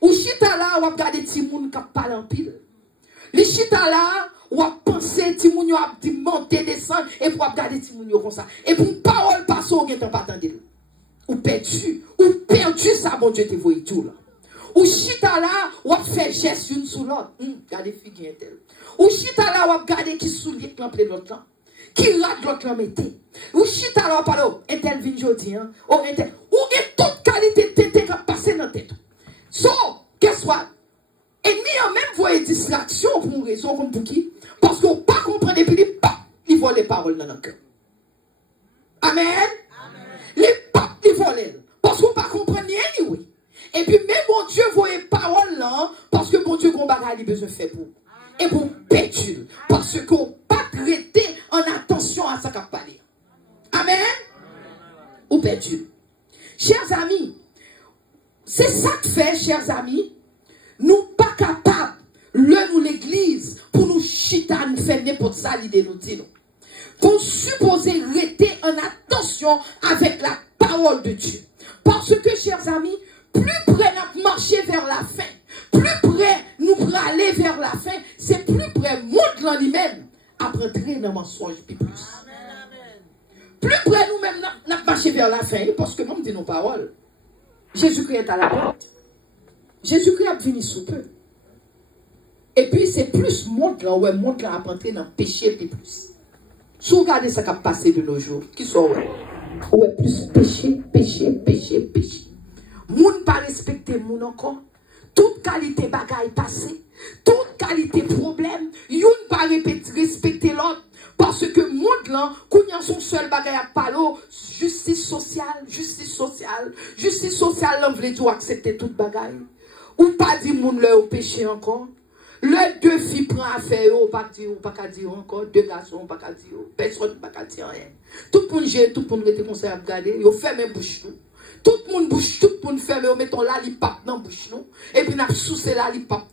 Ou chita là, on a regardé ti moun qui parle en pile. Les chita là, on a pensé ti moun yo a dit monter, descendre, et pour regarder ti moun yo comme ça. Et pour parole passer, on n'a pas entendu. Ou perdu ça, mon Dieu, te voit tout là. Ou chita là, ou a fait geste une sous l'autre. Regardez figure tel. Ou chita là, ou a regardé qui soulier plein l'autre là. Qui rate l'autre là mette. Ou chita là, pardon, un tel vin jodi, hein. Ou un tel. Ou et toute qualité de tête qui a passé dans la tête. So, guess what? Et ni en même voie distraction pour une raison comme pour qui? Parce qu'on pas comprendre et puis il vole les paroles dans le cœur. Amen? Les papes, ils volent. Parce qu'on pas comprendre ni anyway. Et puis, même mon Dieu, voyez parole là, parce que mon Dieu, qu'on bagaille, il a besoin de faire pour. Et pour pétuler. Parce qu'on pas traiter en attention à ça qu'a parlé. Amen? Ou pétuler. Chers amis, c'est ça que fait, chers amis, nous pas capables, nous l'église, pour nous chita, nous faire n'importe ça, l'idée nous dit, nous. Qu'on supposait rester en attention avec la parole de Dieu. Parce que, chers amis, plus près nous marcher vers la fin, plus près nous aller vers la fin, c'est plus près monde dans lui-même à rentrer dans le mensonge plus. Plus près nous-mêmes nous marcher vers la fin, parce que nous disons nos paroles. Jésus-Christ est à la porte. Jésus-Christ a venu sous peu. Et puis c'est plus monde là, ouais, monde là à rentrer dans le péché plus. Si vous regardez ce qui a passé de nos jours, qui sont ouais, plus péché. Moun pas respecter moun encore. Toute qualité bagaille passée. Toute qualité problème. Youn pas respecter l'autre. Parce que moun là, kounya son seul bagaille à parler, justice sociale. Justice sociale, l'on veut dire accepter toute bagaille. Ou pas dire moun là au péché encore. Les deux filles prennent affaire, on pas dire encore, deux garçons, on pas dire, personne pas dire rien. Tout le monde gère, tout le monde était conseillé à regarder, ils ferment les bouches. Tout le monde bouche, tout le monde ferme, on met ton lalipap dans la bouche, et puis on a soufflé lalipap,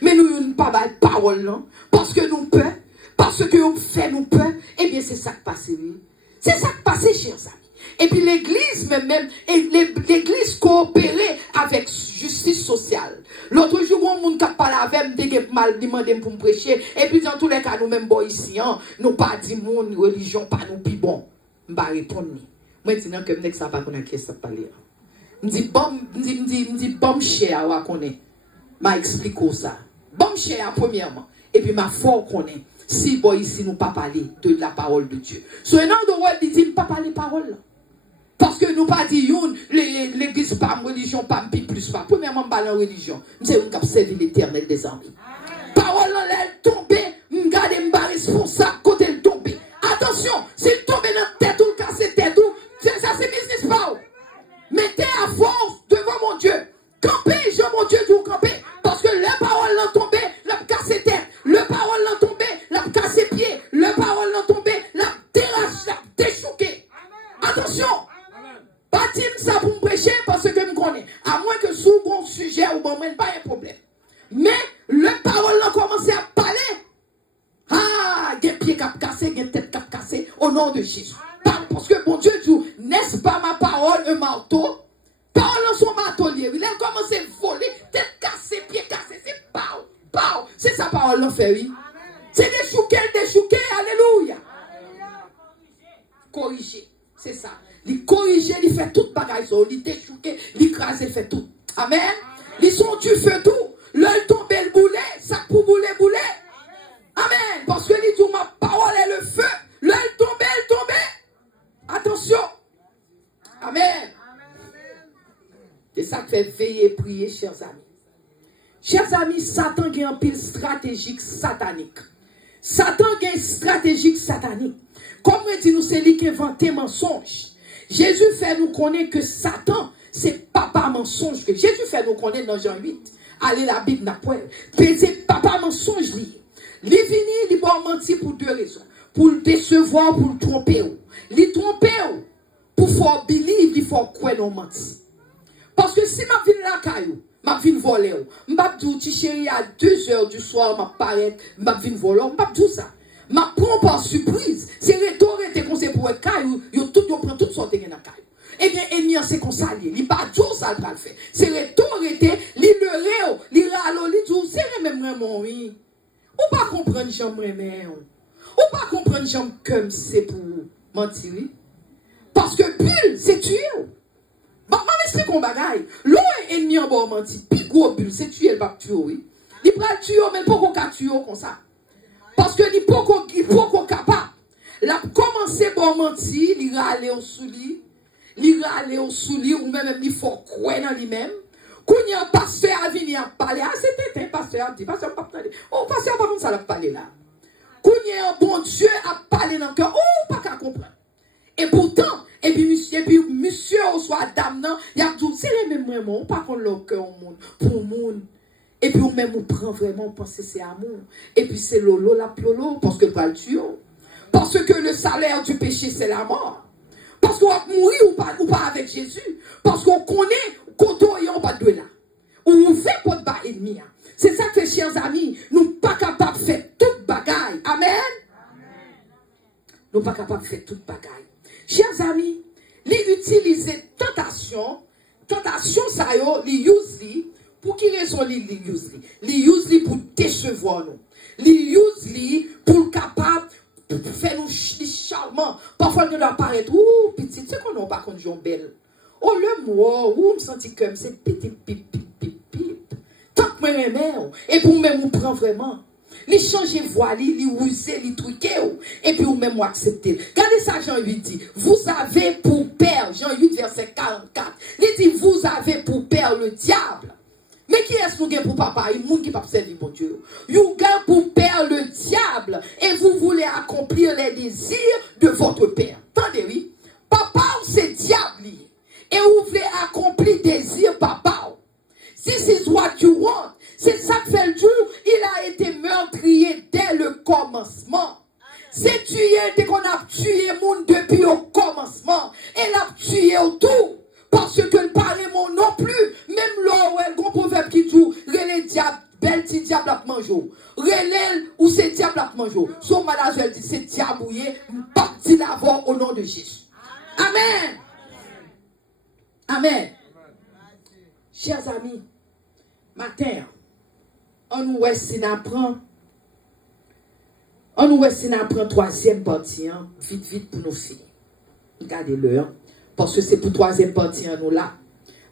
mais nous n'avons pas de parole, non? Parce que nous peur, parce que on fait nous peur, eh bien c'est ça qui passe, c'est ça qui passe, chers amis. Et puis l'église même, l'église coopérait avec justice sociale. L'autre jour, on monde qui parle avec me mal demandé pour me prêcher. Et puis dans tous les cas, nous-mêmes, ici, nous pas dit mon religion, pas nous plus bon. Je vais répondre. Maintenant que je ça pas qu'on a qui ça parler. Me dit bon cher à connaît. M'a expliqué ça. Bon cher premièrement. Et puis ma foi connaît. Si ici nous pas parler de la parole de Dieu. So un autre word dit pas parler parole. Parce que nous pas dit l'église pas religion pas plus pas. Premièrement pas la religion. C'est un cap servir l'éternel des amis. Parole en l'air tomber, m'garder m'ba responsable côté le tomber. Attention, s'il tombe dans tête ou casse tête ou ça c'est business pas. Mettez à force devant mon Dieu. Campez, je mon Dieu vous campez parce que les paroles l'ont tombé, l'a cassé tête, le parole l'ont tombé, l'a cassé pied, le parole l'ont tombé, l'a dérache, l'a déchouqué. Attention. Pas dire ça pour me prêcher parce que je me connais. À moins que sous bon sujet ou bon pas un problème. Mais le parole a commencé à parler. Ah, il y a pied cap cassé, il y a tête cap cassé au nom de Jésus. Parce que bon Dieu dit, n'est-ce pas ma parole un marteau? Parole en son marteau lié. Il a commencé à voler, tête cassée, pied cassé, c'est pau. C'est sa parole l'en fait, oui. C'est déchouqué, alléluia. Corriger, c'est ça. Il corriger, il fait tout bagaille, il déchouquer, il écraser, il fait tout. Amen. Ils sont du feu tout. L'œil tombe le boulet, ça pour boulet. Parce que il dit, ma parole est le feu. Là, elle tombait. Attention. Amen. Et ça fait veiller et prier, chers amis. Chers amis, Satan a un pile stratégique satanique. Satan a une stratégique satanique. Comme on dit, nous, c'est lui qui invente mensonge. Jésus fait nous connaître que Satan, c'est papa mensonge. Jésus fait nous connaître dans Jean 8. Allez, la Bible n'a pas. C'est papa mensonge. Il vini, il va mentir pour deux raisons. Pour le décevoir, pour le tromper. Il tromper pour faire believe, il faut croire non mentir. Parce que si ma vie la caillou, ma vie voler, m'a dit chérie à 2h du soir m'a paraît, m'a vie voler, m'a dit ça. Ma prend par surprise. C'est rhétorique qu'on sait pour être caillou, yo prend toutes sortes de caillou. Eh bien, ennemi c'est qu'on s'allie, il pas tout ça le faire. C'est rhétorique, li le réo, li ralo, li tout, c'est même vraiment oui. Ou pas comprendre j'aime même. Ou pas comprendre j'aime comme c'est pour mentir. Parce que bulle, c'est tuer. Bah, m'explique un bagaille. L'eau est ennemi en bas menti. Puis gros bulle, c'est tuer, elle va tuer, oui. Il va tuer, mais pas qu'on tuer comme ça. Parce que il pas qu'on capable. La commencer bon mentir, il râler au souli, ou même il faut croire dans lui-même. Quand il y a un pasteur à venir parler, ah, c'était un pasteur à dire, pasteur pas parler. Oh, pasteur pas comme ça la parler là. Quand il y a un bon Dieu à parler dans le cœur, oh, pas qu'à comprendre. Et pourtant, et puis monsieur, ou soit dame, non, il y a tout, c'est les mêmes vraiment, pas qu'on le cœur au monde, pour le monde. Et puis, on même, on prend vraiment, on pense que c'est amour. Et puis, c'est lolo, la piolo, parce que pas le tuer. Parce que le salaire du péché, c'est la mort. Parce qu'on va mourir ou pas avec Jésus. Parce qu'on connaît, quand on est en bas de là. On fait contre bas ennemi. C'est ça que, chers amis, nous ne sommes pas capables de faire toute bagaille. Amen. Nous ne sommes pas capables de faire toute bagaille. Chers amis, les utiliser tentation, ça y est, les use pour qui raison les use les pour décevoir nous. Les use pour capable de faire nous charmant. Parfois nous apparaître ouh petit, c'est qu'on n'a pas contre Jean belle. Oh le mot, ouh me sentit comme c'est petit pip. Tant que moi et pour même on prend vraiment. Les changer voix, les user, les truquer, et puis ou même accepter. Regardez ça, Jean 8 dit, vous avez pour père, Jean 8 verset 44, il dit, vous avez pour père le diable. Mais qui est-ce que vous pour papa? Il y a monde qui ne peut pas servir mon Dieu. Vous avez pour père le diable, et vous voulez accomplir les désirs de votre père. Attendez, oui. Papa, c'est diable, et vous voulez accomplir les désirs papa. This is what you want. C'est ça que fait le jour. Il a été meurtrier dès le commencement. C'est tué qu'on a tué le monde depuis le commencement. Et l'a tué au tout. Parce que le paré mon non plus. Même là où elle a un proverbe qui dit, relais diable, bel petit diable à manger. Relais ou c'est diable à manger. Son madame elle dit, c'est diable mouillé, parti d'abord au nom de Jésus. Amen. Amen. Chers amis, matin, on nous apprend troisième partie, hein, vite pour nous finir. Regardez l'heure, parce que c'est pour troisième partie, hein, nous là.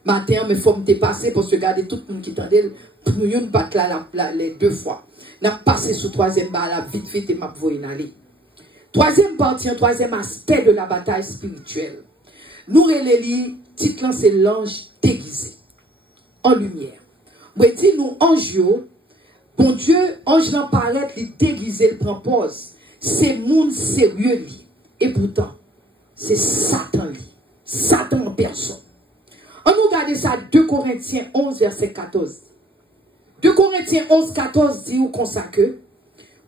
Matin, mais il faut me dépasser, parce que regardez tout le monde qui tendait, pour nous ne battre là, les deux fois. N'a passé sous troisième barre là, vite, et m'a voulu aller. Troisième partie, un troisième aspect de la bataille spirituelle. Nous relayons, titre c'est l'ange déguisé, en lumière. Moi, dis nous, ange, bon Dieu, ange n'en paraît, il déguisé, il prend pause. C'est monde sérieux, lui. Et pourtant, c'est Satan, lui. Satan en personne. On nous regarde ça, 2 Corinthiens 11, verset 14. 2 Corinthiens 11, 14 dit, ou comme ça que,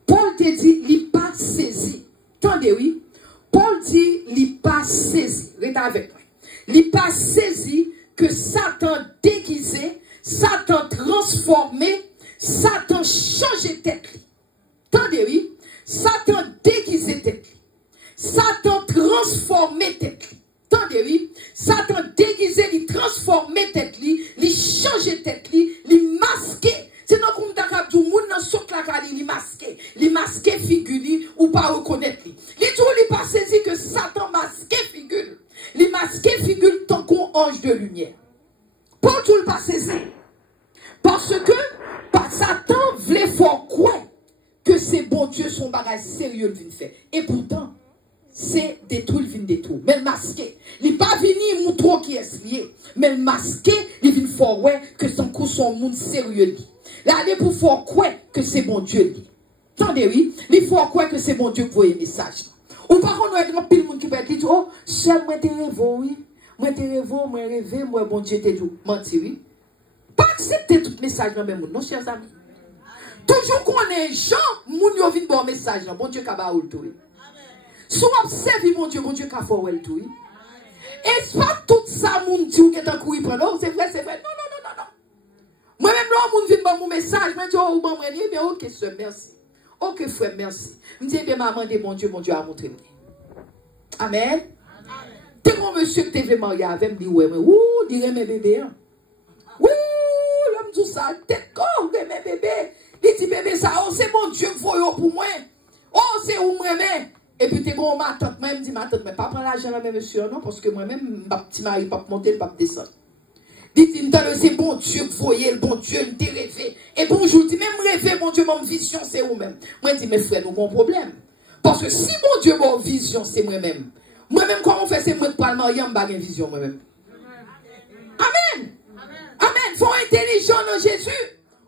Paul te dit, il n'est pas saisi. Attendez, oui. Paul dit, il n'est pas saisi. Restez avec moi. Il n'est pas saisi que Satan déguisé, Satan transformé, Satan changé tête. Attendez, oui. Satan déguisé tête. Satan transformé tête. Attendez, oui. Satan déguisé, il transformé tête, il changé tête, il masqué. C'est non comme d'accord tout le monde dans ce claquage, il masqué figure ou pas reconnaître lui. Il tout il pas saisi que Satan masqué figure. Il masqué figure tant qu'on ange de lumière. Pour tout le pas saisi. Parce que Satan voulait faire croire que c'est bon Dieu, son bagage sérieux le vient faire. Et pourtant, c'est détruit, il vient détruire. Mais le masqué, il n'est pas venu montrer qui est lié. Mais le masqué, il vient faire ouais que son coup, son monde sérieux. Là, il est pour faire quoi que c'est bon Dieu. Attendez, oui, il faut croire que c'est bon Dieu qui voit le message. Ou par contre, il y a pile monde qui peut dire, oh, cher, moi, t'es rêvé, oui. Moi, t'es rêvé, moi, bon Dieu, t'es tout. Menti, oui. Pas accepter tout message dans le même monde, non, chers amis. Toujours qu'on est gens, moun yo vin bon message, bon Dieu, kaba ou le tout. Si on observe, bon Dieu, k'a fait ou le tout. Et c'est pas tout ça, moun dit ou qui est en couille, non, c'est vrai, c'est vrai. Non. Moi-même, là, moun vin bon mon message, moi, je dis, oh, bon, mais ok, sœur, merci. Ok, frère, merci. Je dis, bien, maman, bon Dieu a montré. Amen. T'es mon monsieur que t'es vraiment marié avec, me dit, ouais, mais, ouh, dirait mes bébés, hein. Ouh, l'homme tout ça, t'es con, mes bébés. Il dit, bébé, ça, oh, c'est mon Dieu qui voit pour moi. Oh, c'est où moi-même. Et puis, t'es bon, ma tante, moi, me dit, ma tante, mais pas prendre l'argent là, même monsieur, non, parce que moi-même, ma petit mari, pas monter, pas descendre. Dit-il, c'est bon Dieu que voyez, le bon Dieu, me rêvé. Et bonjour, dit, même rêver, mon Dieu, mon vision, c'est vous-même. Moi, je dis, mes frères, nous avons un problème. Parce que si mon Dieu, mon vision, c'est moi-même. Moi-même, comment on fait, c'est moi de parler, il y a une vision, moi-même. Amen. Amen. Faut intelligent dans Jésus.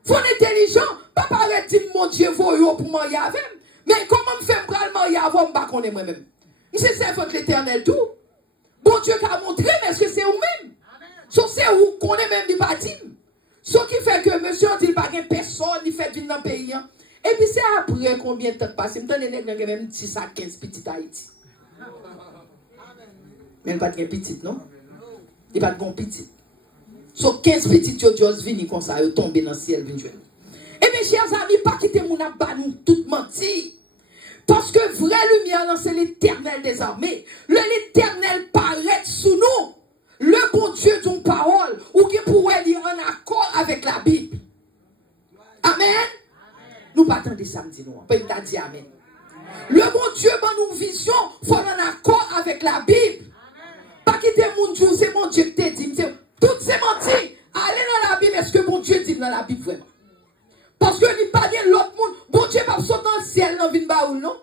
Faut intelligent. Pas paraître dire, mon Dieu, voyez pour marier avec. Mais comment me faire parler, marier avec, je ne connais moi-même. C'est servant de l'éternel tout. Bon Dieu qui a montré, mais est-ce que c'est vous-même? So, c'est où qu'on est même du bâtiment. Ce qui fait que monsieur dit pas qu'il n'y a personne, il fait venir dans le pays. Et puis c'est après combien de temps passe. Je me donne même 10 à 15 petites Haïti. Mais il n'y a pas de petite, non? Il n'y a pas de bon petit. So 15 petites, ils viennent comme ça, ils tombent dans le ciel. Et mes chers amis, pas quitter mon abba, nous tout mentir. Parce que vraie lumière, c'est l'éternel des armées. L'éternel paraît sous nous. Le bon Dieu d'une parole, ou qui pourrait dire en accord avec la Bible. Amen. Nous pas attendre samedi, nous. Pas nous dit amen. Le bon Dieu dans nous vision, faut en accord avec la Bible. Pas quitter mon Dieu, c'est mon Dieu qui t'a dit. Toutes ces menties, allez dans la Bible, est-ce que mon Dieu dit dans la Bible vraiment? Parce que il n'y a pas de l'autre monde. Bon Dieu va sauter dans le ciel, dans une baoule, non?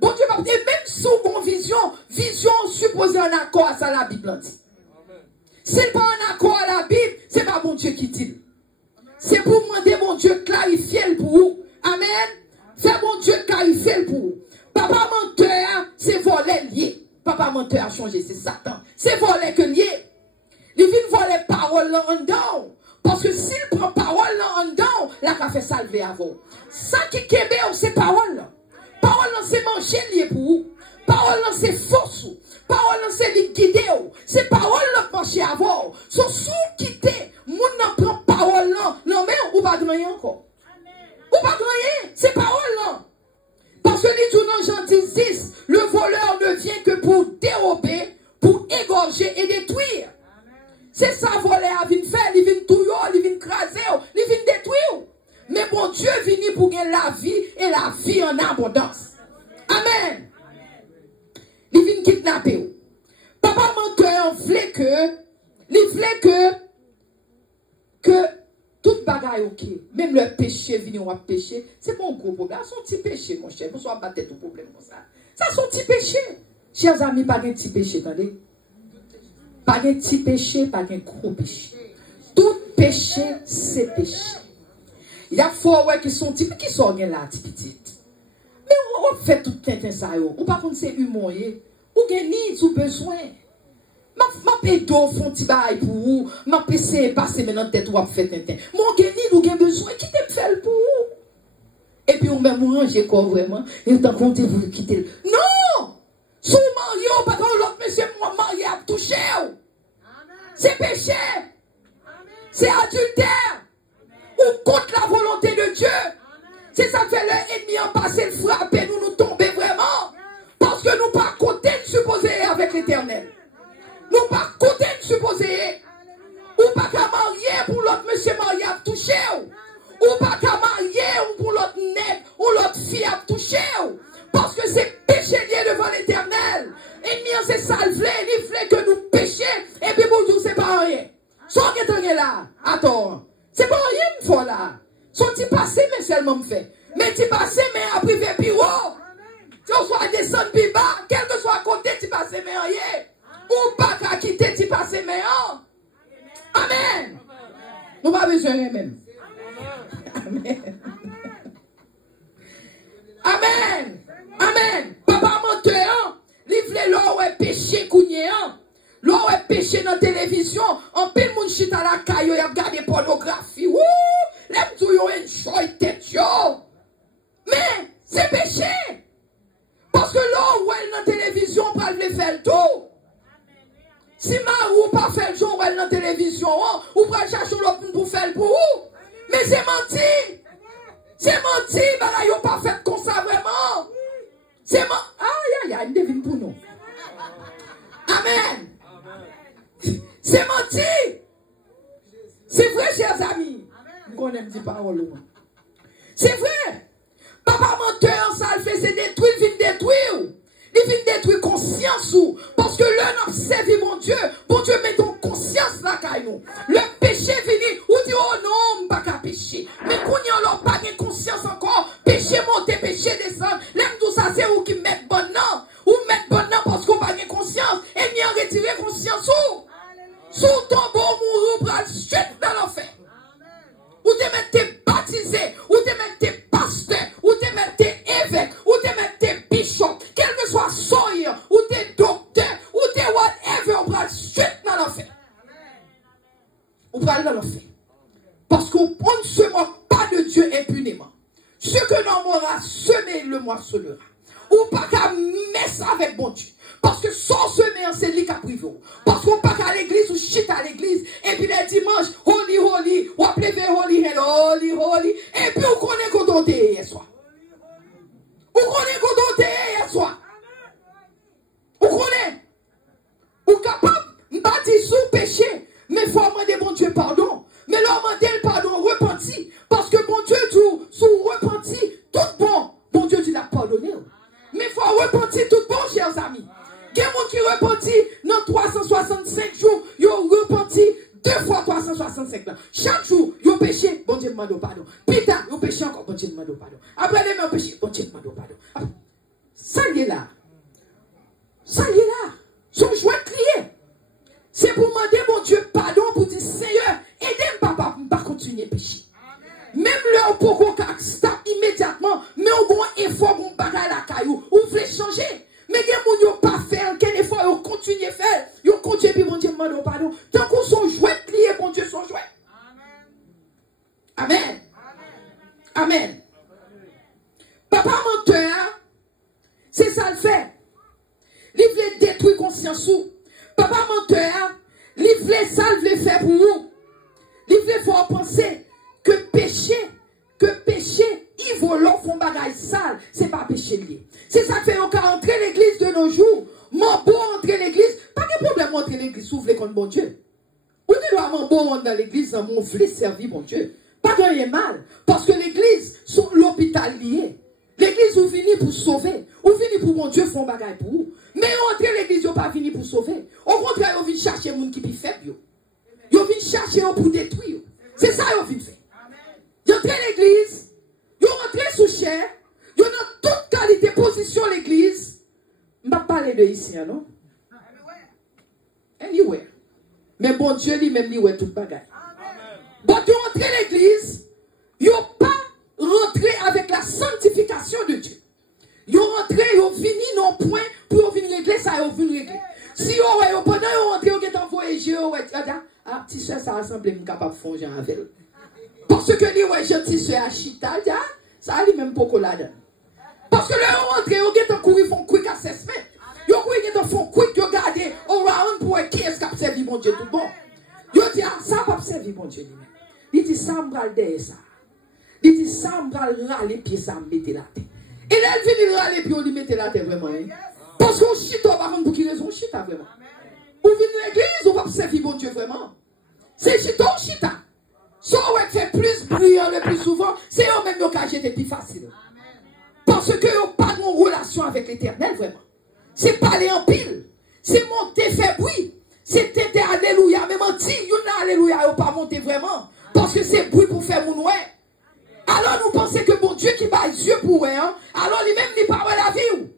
Bon Dieu va dire, même sous mon vision supposée en accord à ça, la Bible dit. C'est pas en accord à la Bible, c'est pas mon Dieu qui dit. C'est pour demander mon Dieu clarifier pour vous. Amen. C'est mon Dieu clarifier pour vous. Papa menteur, c'est voler lié. Papa menteur a changé, c'est Satan. C'est voler que lié. Il vient voler parole là en dedans. Parce que s'il prend parole là en dedans, là qu'a fait salver avant. Ça qui kébé, c'est parole là. Parole là, c'est manger lié pour vous. Parole là, c'est force. Parole là, c'est guider. C'est parole là, marcher avant. So, sous quitter, moun nan prend parole là. Non, mais ou pas de rien encore. Ou pas de rien. C'est parole là. Parce que les gens dans Jean 10, le voleur ne vient que pour dérober, pour égorger et détruire. C'est ça, voler à vin faire, il vient tout, il vient craser, il vient détruire. Mais bon Dieu vient pour gagner la vie et la vie en abondance. Amen. Il vient kidnapper. Papa menteur voulait que toute bagaille ok. Même le péché vient ou à péché, c'est pas un gros problème. C'est un petit péché, mon cher. Vous ne pas tout problème comme ça. Ça, c'est un petit péché. Chers amis, pas de petit péché, attendez. Pas de petit péché, pas de gros péché. Tout péché, c'est péché. Il y a fois qui sont types qui sont là, petites. Mais on fait tout quelqu'un ça. Ou par contre, c'est humour. Ou gagnez ou besoin. Ma pédo font petit bail pour vous. Ma PC passer maintenant tête ou fait un temps. Mon gagnez ou gagnez besoin. Qui te fait pour vous? Et puis on même ranger quoi vraiment. Et tant compte vous quitter. Non! Sous marié, pas quand l'autre monsieur moi marié à toucher. C'est péché. C'est adultère. Ou contre la volonté de Dieu. C'est ça que fait l'ennemi en passé le frapper, nous tomber vraiment. Parce que nous pas côté de supposer avec l'éternel. Nous pas côté de supposer. Ou pas qu'à marier pour l'autre monsieur marié à toucher. Ou pas qu'à marier pour l'autre nègre ou l'autre fille à toucher. Parce que c'est péché lié devant l'éternel. L'ennemi c'est salvé, il fait que nous péchions. Et puis pour nous c'est pas rien. Soit que tu es là, attends. C'est pas rien une fois là. Son petit passé mais seulement me fait. Mais petit passé mais après que soit descendre plus bas, quel que soit côté tu passes meilleur, ou pas qu'à quitter tu passes meilleur. Amen. Nous pas besoin de même. Amen. Amen. Amen. Papa menteur, livre l'eau est péché cougné. L'eau est péché dans la télévision. En peu de monde chita la caille, il a regardé pornographie. Wouh! Les gens ont enjoy tête. Mais c'est péché. Parce que l'eau où elle dans la télévision, on va le faire tout. Si Marou pas fait le jour où elle dans la télévision, ou va chercher l'autre pour faire pour vous. Mais c'est menti. C'est menti, mais ils n'ont pas fait comme ça vraiment. C'est menti. Aïe, aïe, aïe, devine pour nous. Amen. C'est menti. C'est vrai, chers amis. On aime dire parole. C'est vrai. Papa menteur, ça le fait, c'est détruire, il vient détruire. Il vient détruire conscience. Parce que l'un a servi mon Dieu. Bon Dieu, met ton conscience là, nous. Le péché vini. Ou dit, oh non, je ne pas pécher. Mais quand on n'a pas de conscience encore, péché monter, péché descendre. L'aime tout ça, c'est où qui met bon nom. Ou mettre bon nom parce qu'on n'a pas de conscience. Et bien retirer conscience où. Sous ton bon mourou pour aller suite dans l'enfer. Ou te mettre baptisé, ou te mettre pasteur, ou te mettre évêque, ou te mettre bishop, quel que soit soeur, ou te docteur, ou te whatever, on va suite dans l'enfer. On va aller dans l'enfer. Parce qu'on ne se moque pas de Dieu impunément. Ce que l'homme aura semé, le moissonnera. Ou pas qu'à mettre ça avec bon Dieu. Parce que sans semer, c'est lui qui a privé. Parce qu'on part à l'église ou chute à l'église. Et puis les dimanches, holy, holy, ou appelez holy, holy, holy. Et puis on connaît qu'on doit hier soir. On connaît qu'on doit hier soir. On connaît. On capable, pas dire sous péché. Mais il faut demander bon Dieu pardon. Mais leur demander le pardon repenti. Parce que bon Dieu dit, sous repenti, tout bon. Bon Dieu dit l'a pardonné. Mais il faut repentir tout bon, chers amis. Il y a des gens qui repentit dans 365 jours, ils ont repenti 2 fois 365 ans. Chaque jour, ils ont péché, bon Dieu demande pardon. Plus tard, ils ont péché encore, bon Dieu demande pardon. Après, ils ont péché, bon Dieu demande pardon. Ça y est là. Ça y est là. Son joie de crier. C'est pour demander mon Dieu pardon, pour dire Seigneur, aidez-moi papa pour ne pas continuer à pécher. Même leur pourquoi stop immédiatement, mais au moins effort, on bagaille la caillou, ou voulez changer. Mais les gens n'ont pas fait aucun effort, ils ont continué à faire. Ils ont continué, puis mon Dieu demande pardon. Tant qu'on sont joués, crier, mon Dieu sont joués. Amen. Amen. Papa menteur, c'est ça le fait. Il voulait détruire conscience. Papa menteur, il voulait ça, il voulait faire pour nous. Il voulait faire penser que péché, ils volent, font bagaille sale, c'est pas péché lié. C'est ça que fait on qu'à entrer l'église de nos jours. Mon beau entrer l'église, pas de problème entrer l'église, s'ouvre contre mon Dieu. Ou tu dois mon beau entrer dans l'église, mon voulait servir mon Dieu. Pas qu'il y ait mal, parce que l'église, sont l'hôpital lié. L'église, vous venez pour sauver, ou venez pour mon Dieu, font bagaille pour vous. Mais entrer l'église, vous pas venir pour sauver. Au contraire, vous venez chercher les gens qui sont faibles. Vous venez chercher pour détruire. C'est ça que vous venez faire. Vous entrez l'église, vous rentrez sous chair, vous avez toute qualité, position l'église. Je ne vais pas parler de ici, non? Anywhere. Mais bon Dieu lui-même, lui, tout bagaille. Bon, vous entrez l'église, vous n'avez pas rentré avec la sanctification de Dieu. Vous rentrez, vous venez non point pour venir l'église, ça vous venez l'église. Si vous pendant vous rentrez, vous êtes envoyé, ah, petit soeur, ça ressemble, je suis capable de faire avec elle. Parce que lui, ouais, je petit soeur à Chita, ça a lui-même beaucoup là-dedans. Parce que là, vous rentrez, vous êtes en cours, ils font quick assessment. Vous font quick, vous regardez, au round pour qui est-ce qui a servi mon Dieu tout bon. Vous dites, ah, ça va servir mon Dieu lui-même. Il dit, ça me derrière ça. Il dit, ça me râler, puis ça me mettre la tête. Et là, il vient râler, puis on lui met la tête vraiment. Parce qu'on chita, par contre, pour qui raison, chita vraiment. Ou venez l'église, on va servir mon Dieu vraiment. C'est chita ou chita. Soit on fait plus bruyant le plus souvent, c'est eux même qui ont jeté plus facile. Parce que n'ont pas de relation avec l'éternel vraiment. C'est parler en pile. C'est monter, faire bruit. C'est t'aider alléluia. Mais mentir, il y a alléluia, ils n'ont pas monté vraiment. Parce que c'est bruit pour faire mon ouais. Alors nous pensons que mon Dieu qui bat Dieu pour eux, alors lui-même n'est pas la vie.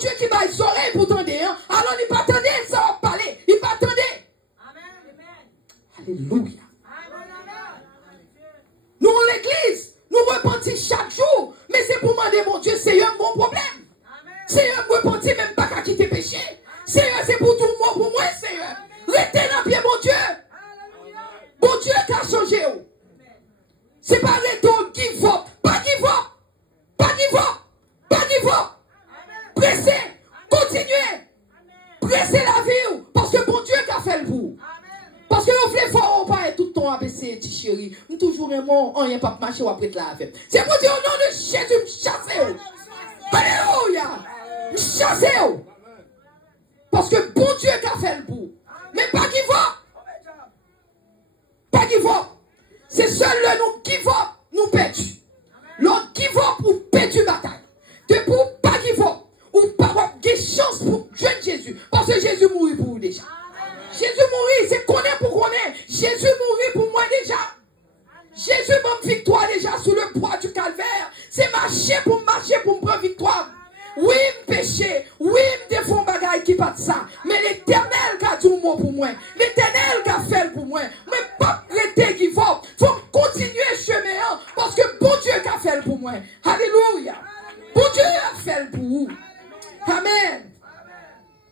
Dieu qui va les oreilles pour tendre, hein? Alors il pas attendre, ça va parler. Il pas attendre. Alléluia. Nous, l'église, nous repentissons chaque jour. Mais c'est pour demander, mon Dieu, c'est un bon problème. Seigneur, repentir même pas qu'à quitter péché. Seigneur, c'est pour tout le monde, pour moi, Seigneur. Restez dans le pied, mon Dieu. Bon Dieu qui a changé. C'est pas retour, give up. Pas give up. Pas give up. Pas give up. Pressez. Continuez. Pressez la vie. Parce que bon Dieu qui a fait le bout. Parce que nous voulons faire, on pas tout le temps abaisser, petit chéri. Nous toujours aimons, on n'y a pas marché ou après la avec. C'est pour dire au nom de Jésus, me chasser. Alléluia. Me chasser. Parce que bon Dieu qui a fait le bout. Mais pas give up. Pas give up. C'est seul le nous give up, nous perdons. L'autre give up ou perdu bataille. De pour pas give up. Ou pas avoir des chances pour jeune Jésus. Parce que Jésus mourit pour vous déjà. Jésus mourit, c'est qu'on est pour qu'on est. Jésus mourit pour moi déjà. Jésus m'a victoire déjà sous le poids du calvaire. C'est marcher pour me prendre victoire. Oui, me péché. Oui, me défend bagaille qui pas de ça. Mais l'éternel qui a tout le mot pour moi. L'éternel qui a fait pour moi. Mais pas arrêter qui va. Faut continuer le chemin. Parce que bon Dieu qui a fait pour moi. Alléluia. Bon Dieu a fait pour vous. Amen.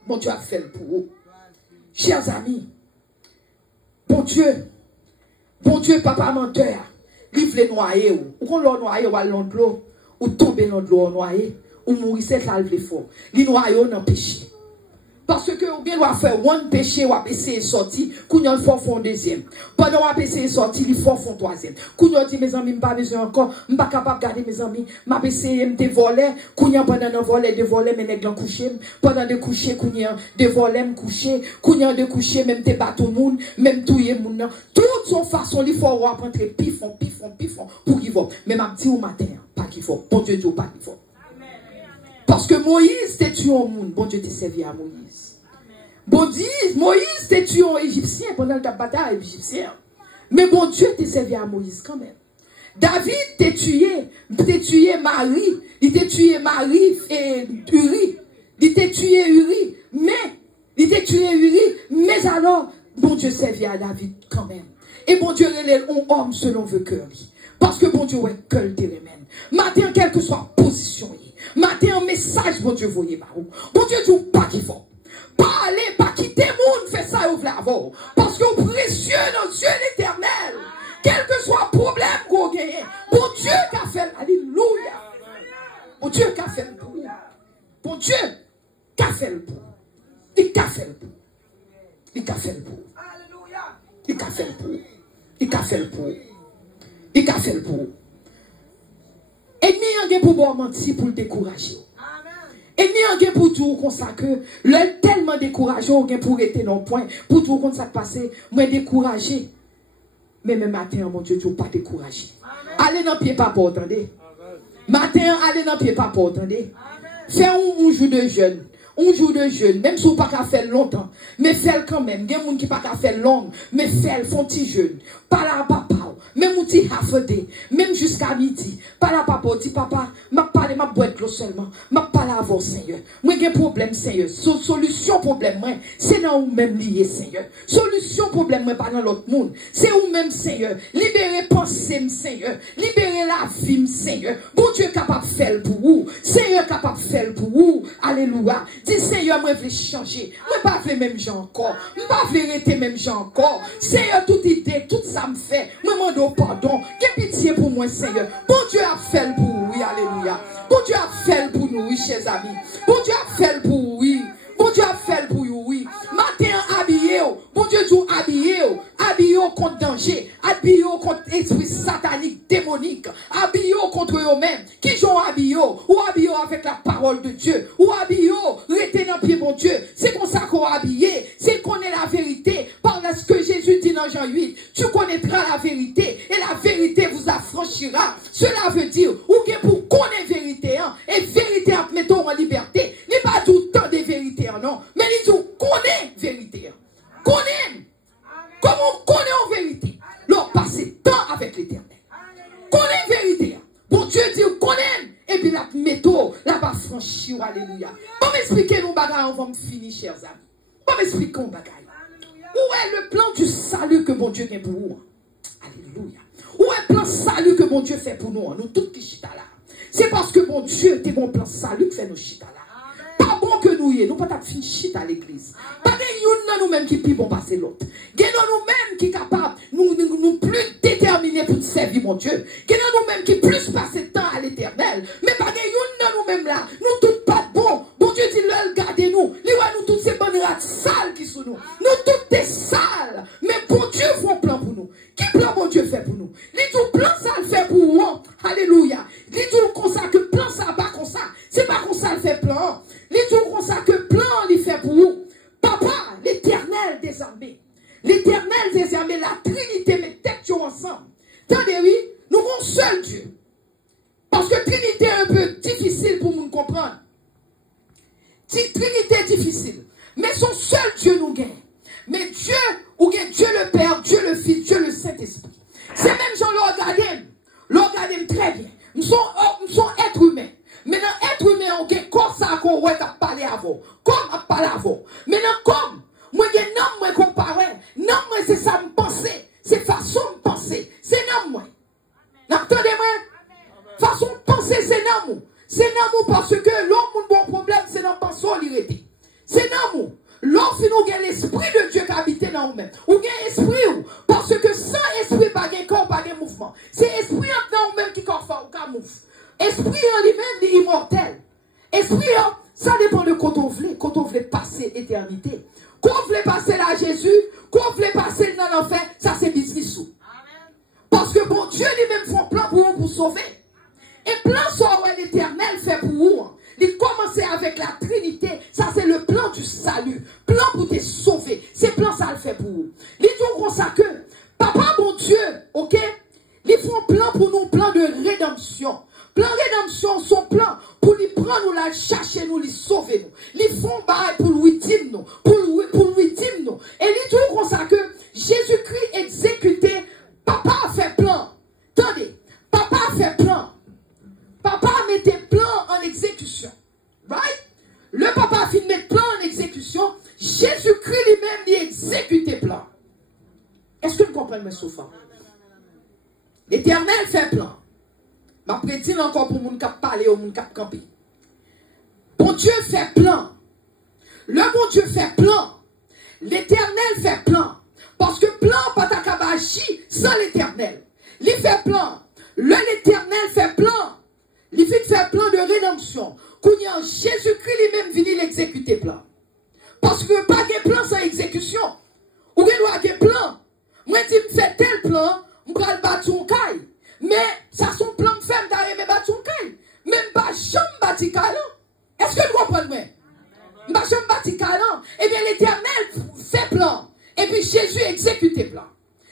Bon Dieu a fait pour vous. Chers amis, bon Dieu, papa menteur, livre les noyer, ou qu'on l'a noyé, ou à l'eau, ou tomber dans l'eau noyé, ou mourir, c'est là le fort. Les noyaux n'ont péché. Parce que vous doit faire un péché, ou essayer de sortir, qu'on y a font deuxième. Pendant qu'on essayer de sortir, ils font troisième. Qu'on y a dit, mes amis, je pas besoin encore, je pas capable de garder mes amis, m'a essayé de voler, qu'on y a pendant de voler, mais nèg coucher, pendant de coucher, qu'on y a de voler, me coucher, qu'on y a de coucher, même te battre tout le monde, même touyer le monde. Toute son façon, il faut rentrer pifon, pour qu'il va. Mais m'a dit au matin, pas qu'il faut. Bon Dieu dit, pas qu'il faut. Parce que Moïse t'es tué au monde. Bon Dieu t'es servi à Moïse. Bon Dieu, Moïse t'es tué aux Égyptiens pendant la bataille égyptienne. Mais bon Dieu t'es servi à Moïse quand même. David t'es tué Marie. Il t'est tué Marie et Uri. Il t'est tué Uri. Mais alors, bon Dieu servi à David quand même. Et bon Dieu relève un homme selon vos cœurs. Parce que bon Dieu ouais que le remède. Matin, quelle que soit la position. Matin, un message, bon Dieu, voyez par où. Bon Dieu, dit pas qu'il faut. Pas aller, pas quitter le monde, fait ça, ouvre la voie. Parce que précieux dans Dieu l'éternel. Quel que soit le problème qu'on gagne. Bon Dieu qui a fait, alléluia. Bon Dieu qui a fait le pour. Bon Dieu qui a fait le pour. Il a fait le pour. Il a fait le pour. Il a fait le pour. Il a fait le pour. Il a fait le pour. Et ni un pour bon mentir pour le décourager. Et ni un pour dire comme ça que le tellement découragé, on pour être non point, pour dire comme ça passer, moi découragé. Mais même matin, mon Dieu, tu pas découragé. Allez dans le pied pas pour entendre. Matin, allez dans le pied pas pour entendre. Fais un jour de jeûne. Un jour de jeûne, même si vous pas qu'à faire longtemps, mais faites quand même. Il y a des gens qui pas qu'à faire long, mais faites, font petit jeûne. Pas là, papa. Même un petit half day, même jusqu'à midi. Pas là, papa, dit papa, m'a parlé, m'a boîte l'eau seulement. M'a parlé avant, Seigneur. Moi, j'ai un problème, Seigneur. Solution problème, moi, c'est dans vous-même lié, Seigneur. Solution problème, moi, pas dans l'autre monde. C'est vous-même, Seigneur. Libérez pensée, Seigneur. Libérez la vie, Seigneur. Bon Dieu capable de faire pour vous. Seigneur capable de faire pour vous. Alléluia. Dis, Seigneur, moi, je veux changer. Moi, pas les mêmes gens encore. Moi, pas les mêmes gens encore. Seigneur, toute idée, tout ça me fait. Moi, demande pardon. Quelle pitié pour moi, Seigneur. Bon Dieu a fait pour vous. Oui, alléluia. Bon Dieu a fait pour nous, oui, chers amis. Bon Dieu a fait pour vous, oui. Bon Dieu a fait pour vous, oui. Matin, habillé. Bon Dieu, tout habillé. Habillé contre danger. Habillé contre esprit satanique, démonique. Habillé contre eux-mêmes. Qui sont habillés? Ou habillé avec la parole de Dieu. Ou habillé, restez dans le pied, mon Dieu. C'est comme ça qu'on est habillé. C'est qu'on est la vérité. Par ce que Jésus dit dans Jean 8. Tu connaîtras la vérité. Et la vérité vous affranchira. Cela veut dire, ou bien pour connaître la vérité, hein, et vérité, mettons en liberté. Il n'est pas tout le temps des vérités, non. Mais il dit, connaît vérité. Connaît. Comme on connaît en vérité. Leur passer temps avec l'éternel. Connaît vérité. Bon Dieu dit, connaît. Et puis la méthode, là va franchir, alléluia. Bon m'expliquer nos bagages, on va me finir, chers amis. Bon m'expliquer nos bagages. Où est le plan du salut que mon Dieu a pour nous? Alléluia. Où est le plan salut que mon Dieu fait pour nous? Nous tous qui chita là. C'est parce que mon Dieu a un plan salut qui fait nous chita là. Pas bon que nous y nous pas fin chita à l'église. Pas de nous-mêmes qui plus bon passer l'autre. Nous-mêmes qui capables nous plus déterminés pour servir mon Dieu. Nous-mêmes qui plus passer de temps à l'éternel. Mais pas de nous-mêmes là. Nous tous pas bons. Bon Dieu dit le gardez nous. Nous toutes ces bonnes rats sales qui sont nous. Nous toutes des sales. Mais bon Dieu fait un plan pour nous. Qui plan bon Dieu fait pour nous? Les tout plan ça le fait pour nous. Alléluia. Les tout comme ça que plan ça pas comme ça. C'est pas comme ça le fait plan. Les tout comme ça que plan il fait pour nous. Papa, l'éternel des armées. L'éternel des armées, la Trinité met tête ensemble. Attendez, oui, nous avons un seul Dieu. Parce que Trinité est un peu difficile pour nous comprendre. Trinité est difficile. Mais son seul Dieu nous gagne. Mais Dieu, ou gagne Dieu le Père, Dieu le Fils, Dieu le Saint-Esprit. C'est même Jean l'organisme très bien. Nous sommes êtres humains. Maintenant, être humain, on a corps ça qu'on va parler avant. Comme à parler avant. Maintenant, comme, moi, il y a un homme, moi, qu'on parle. Non, moi, c'est ça, me penser. C'est façon de penser. C'est non, moi. Attendez-moi. Façon de penser, c'est non, c'est non, parce que l'homme, mon bon problème, c'est dans pensée, l'irrité. C'est non, l'homme, nous avons l'esprit de Dieu qui habite dans nous-mêmes. Ou un esprit, parce que sans esprit, pas de corps, pas de mouvement. C'est esprit dans nous-mêmes qui mouve. Esprit en lui-même, il est immortel. Esprit, ça dépend de quand on veut passer éternité. Quand on veut passer là Jésus, quand on veut passer dans l'enfer, ça c'est business. Parce que bon Dieu lui-même fait un plan pour vous pour sauver. Et plan soit l'éternel fait pour vous. Il commence avec la Trinité. Ça c'est le plan du salut. Plan pour te sauver. C'est plan ça le fait pour vous. Il dit comme ça que, papa bon Dieu, ok, ils font un plan pour nous, plan de rédemption. Plan rédemption, son plan pour lui prendre nous, la chercher nous, lui sauver nous. Ils font bail pour lui dire nous, pour lui dire nous. Et ils disent comme ça que Jésus-Christ exécuté, papa a fait plan. Attendez, papa a fait plan. Papa mettait plan en exécution. Right? Le papa a fini de mettre plan en exécution. Jésus-Christ lui-même lui exécuté plan. Est-ce que vous comprenez mes souffrances? L'Éternel fait plan. Ma prédire encore pour moun kap parler ou moun kap camper. Bon Dieu fait plan. Le bon Dieu fait plan. L'Éternel fait plan. Parce que plan pas ta kabachi sans l'Éternel. Il fait plan. L'Éternel fait plan. Il fait plan de rédemption. Quand Jésus-Christ lui-même venu l'exécuter plan. Parce que pas de plan sans exécution. Ou bien il y a des plans. Moi je fais tel plan, je vais le battre son caille. Mais ça son plan de faire d'aller me battre son caille. Même pas chambre bâti caille. Est-ce que vous comprenez? Pas chambre bâti caille. Eh bien l'Éternel fait plan. Et puis Jésus exécute plan.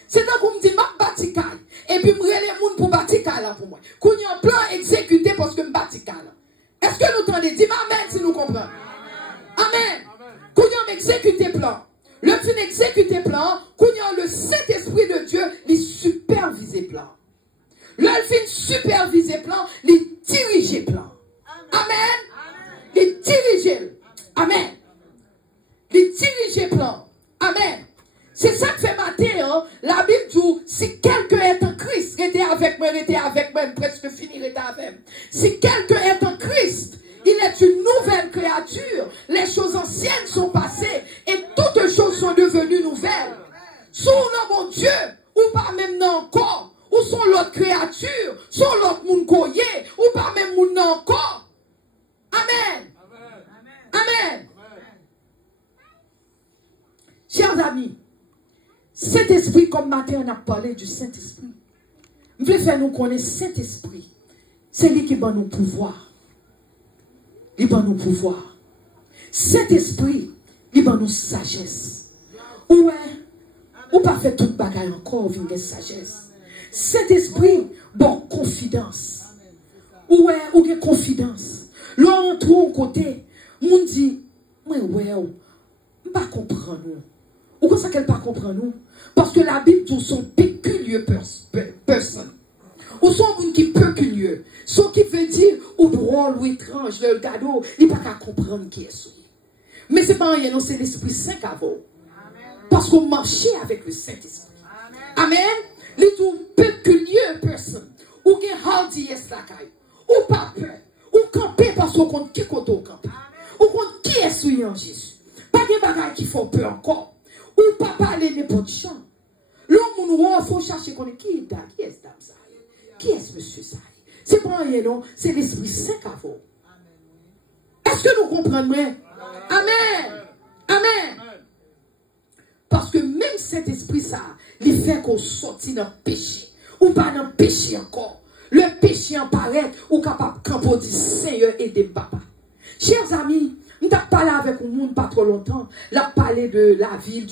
C'est donc qu'on me dit ma bâti caille. Et puis me relève les gens pour bâti caille pour moi. Qu'on y a un plan exécuté parce que me bâti caille. Est-ce que nous entendez? Dis amen si nous comprenons. Amen. Qu'on y a exécuté plan. Le fin exécuté plan, qu'on y a le Saint-Esprit de Dieu, il supervise plan. Le fin supervise plan, il dirige plan. Amen. Il dirige. Amen. Il dirige plan. Amen. C'est ça que fait matin, hein? La Bible dit, si quelqu'un est en Christ, restez avec moi, presque fini, restez avec moi. Si quelqu'un est en Christ, il est une nouvelle créature. Les choses anciennes sont passées et toutes choses sont devenues nouvelles. Sous mon Dieu, ou pas même non encore, ou sont l'autre créature, sont l'autre monde koye, ou pas même monde encore. Amen. Amen. Chers amis, Saint-Esprit, comme matin on a parlé du Saint-Esprit, je veux faire nous connaître Saint-Esprit. C'est lui qui va nous pouvoir. Il va nous pouvoir. Saint-Esprit, il va nous sagesse. Ouais, ou pas fait toute bagaille encore, vient de sagesse. Saint-Esprit, bon confidence. Ouais, ou de confidence. Là, on trouve côté, on dit, ouais, on pas comprendre nous. Ou comment ça qu'elle pas comprendre nous? Parce que la Bible dit son peculiar personne. Ou son monde qui peut pécunieux. Ce qui veut dire, ou drôle ou étrange, le cadeau, il n'est pas qu'à comprendre qui est ce. Mais c'est pas rien, non, c'est l'Esprit Saint qui a vaut. Parce qu'on marchait avec le Saint-Esprit. Amen. Les tout pécunieux personnes. Ou qui hardiesse la caille. Ou pas peur. Ou camper parce qu'on compte qui compte au camp. Ou compte qui est souillé en Jésus. Pas de bagages qui font peur encore. Ou pas parler n'importe chant. L'homme, il faut chercher qu'on est qui est dame ça. Qui est ce monsieur ça? C'est pas rien, non. C'est l'Esprit Saint qui a vaut. Est-ce que nous comprenons? Amen. Amen. Parce que même cet esprit ça, il fait qu'on sortit dans le péché. Ou pas dans le péché encore. Le péché apparaît ou capable de dire Seigneur aidez papa. Chers amis, nous avons parlé avec un monde pas trop longtemps. Nous avons parlé de la ville,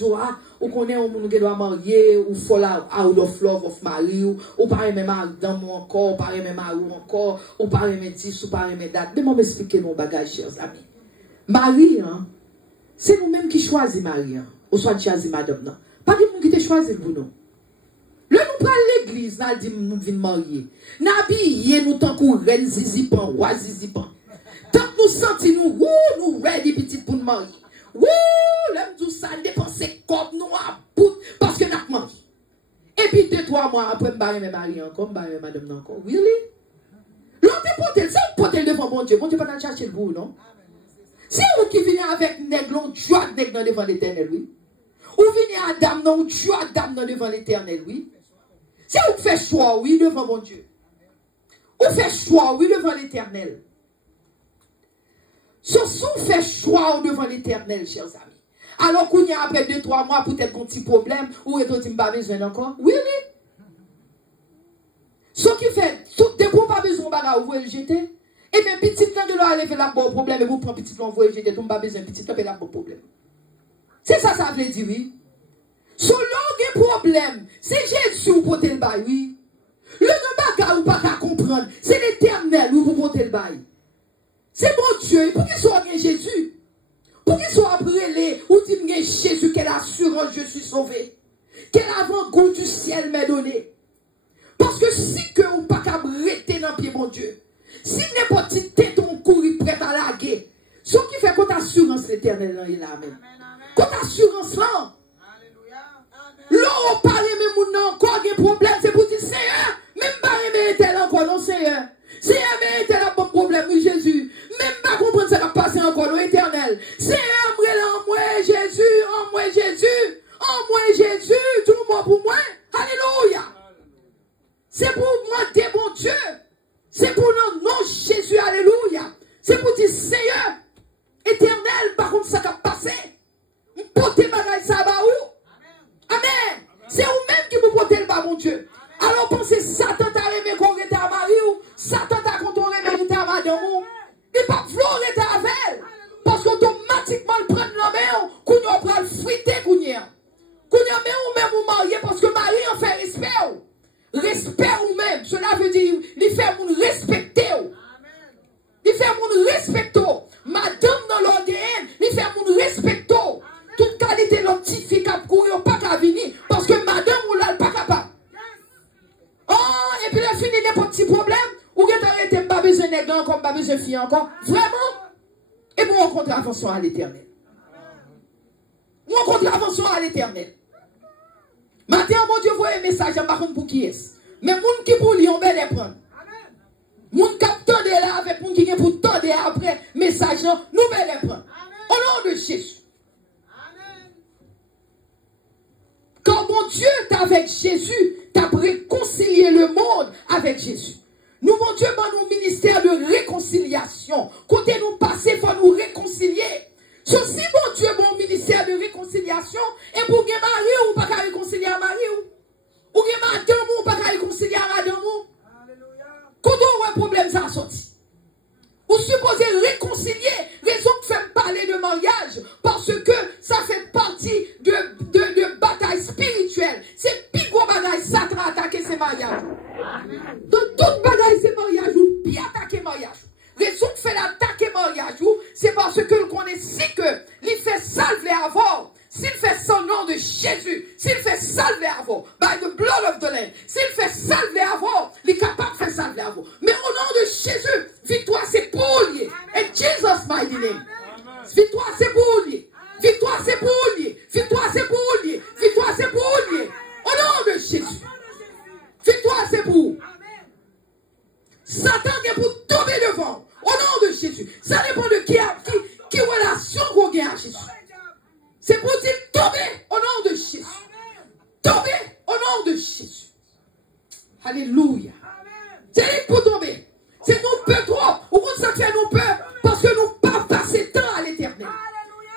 ou qu'on est un monde qui doit marier, ou fall out of love of Marie, ou pas même dans encore, ou pas même Marie encore, ou pas même 10, ou pas même date. Mais moi m'expliquer nos bagages, chers amis. Marie, hein, c'est nous-mêmes qui choisissons Marie, hein, ou soit choisissons madame. Non. Pas de monde qui te choisit pour nous. Le nous prenons l'église, nous dit nous venons marier. Nous habillons nous tant qu'on reine zizipan, roi zizipan. Tant que nous sentons nous ready petit pour nous marier. L'aime tout ça, dépenser comme nous à bout parce que nous avons marié. Et puis 2-3 mois après, nous avons marié encore, nous avons madame encore. Really? L'autre porté, c'est un porté devant bon Dieu pas dans chercher le bout, non? C'est vous qui venez avec nègre, tu as nègre devant l'éternel, oui. Ou venez à dame, non, tu as dame devant l'éternel, oui. C'est vous qui faites choix, oui, devant mon Dieu. Ou faites choix, oui, devant l'éternel. Ce sont fait choix devant l'éternel, chers amis. Alors qu'on y a après 2-3 mois, peut-être un petit problème, ou est-ce que tu n'as pas besoin encore? Oui, oui. Ce qui fait, dès qu'on n'a pas besoin de vous le jeter, et bien, petit temps de l'enlever la bon problème, et vous prenez petit temps, vous le jeter, vous n'avez pas besoin de petit temps, et la bon problème. C'est ça, ça veut dire, oui. Ce long problème, c'est Jésus qui porte le bail, oui. Le bagage ou pas qu'à comprendre, c'est l'éternel où vous portez le bail. C'est mon Dieu, pour qu'il soit bien Jésus. Pour qu'il soit brûlé, ou dit bien Jésus, quelle assurance je suis sauvé. Quel avant-goût du ciel m'est donné. Parce que si que ou pas qu'à arrêter dans le pied, mon Dieu. Si n'importe qui tête on courir prêt à laguer. Ce qui fait qu'on assurance l'éternel là, il a même. Qu'on assurance là. L'on parle même moun encore des problèmes, c'est pour dire Seigneur, même pas aimer tel encore, non Seigneur. Seigneur, mais tel a bon problème, oui Jésus. Même pas comprendre ce qui a passé encore, non éternel. Seigneur, en moi Jésus, en moi Jésus, en moi Jésus, tout le monde pour moi. Alléluia. C'est pour moi, des bon Dieu. C'est pour nous, non Jésus, alléluia. C'est pour dire Seigneur, éternel, par contre, ça qui a passé. Portez bagage ça va où? Amen. C'est vous-même qui vous portez le bas, mon Dieu. Alors pensez, Satan t'a aimé qu'on était à Marie ou Satan t'a quand on aimé à madame ou il va vouloir être avec elle. Parce qu'automatiquement, il prend la main, qu'on y a pris le frité, qu'on y a. Qu'on y a même ou marié parce que Marie en fait respect. Respect ou même. Cela veut dire, il fait mon respecter. Il fait mon respecter. Madame dans l'orgueil, il fait mon respecter. Toute qualité de petit fille qui a courir pas qu'à venir parce que madame ou là pas capable. Oh, et puis là fini n'importe petit problème ou que t'arrêtes pas besoin de gants comme pas besoin de fille encore. Vraiment? Et bon, on contravention à l'éternel. On contravention à l'éternel. Maintenant, mon Dieu, voyez un message par contre pour qui est. Mais moun qui pour lui, on va les prendre. Moun qui attendent là avec moun qui est pour tendre après message, nous va les prendre. Au nom de Jésus. Quand mon Dieu est avec Jésus, t'as réconcilié le monde avec Jésus. Nous, mon Dieu, dans nos ministères de réconciliation. Côté nous passer, il faut nous réconcilier. Ceci, mon Dieu, mon ministère de réconciliation, et pour que Marie ou pas qu'à réconcilier à Marie ou que madame ou pas qu'à réconcilier à madame ou. Quand on a un problème, ça a sorti. Vous supposez réconcilier, raison que fait parler de mariage, parce que ça fait partie de bataille spirituelle. C'est pire gros bagaille, Satan a attaqué ces mariages. Dans toute bagaille, ces mariages, ou bien attaquer mariage. Raison que fait la mighty name. Victoire, c'est pour lui. Victoire, c'est pour lui. Victoire, c'est pour lui. Victoire, c'est pour lui. Au nom de Jésus. Victoire, c'est pour. Satan est pour tomber devant. Au nom de Jésus. Ça dépend de qui relation qu'on gagne à Jésus. C'est pour dire tomber au nom de Jésus. Tomber au nom de Jésus. Alléluia. C'est pour tomber. C'est nous peur trop. Au contraire, ça fait nous peur parce que nous pas passer temps à l'éternel.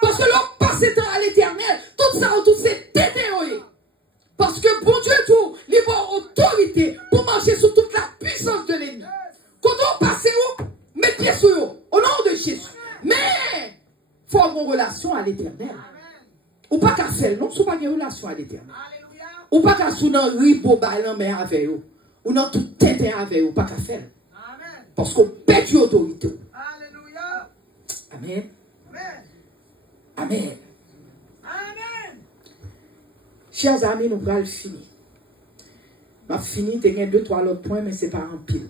Parce que l'on passe temps à l'éternel, tout ça, tout c'est détérioré. Parce que bon Dieu, tout, libre autorité pour marcher sur toute la puissance de l'ennemi. Quand on passe où, met pied sur eux, au nom de Jésus. Mais, il faut avoir une relation à l'éternel. Ou pas qu'à faire, non, il faut pas une relation à l'éternel. Ou pas qu'à sous dans ribo balan mais avec eux. Ou dans tout tête avec eux, pas qu'à faire. Parce qu'on pète l'autorité. Amen. Amen. Amen. Chers amis, nous allons finir. Nous fini, il y a 2, 3 autres points, mais ce n'est pas en pile.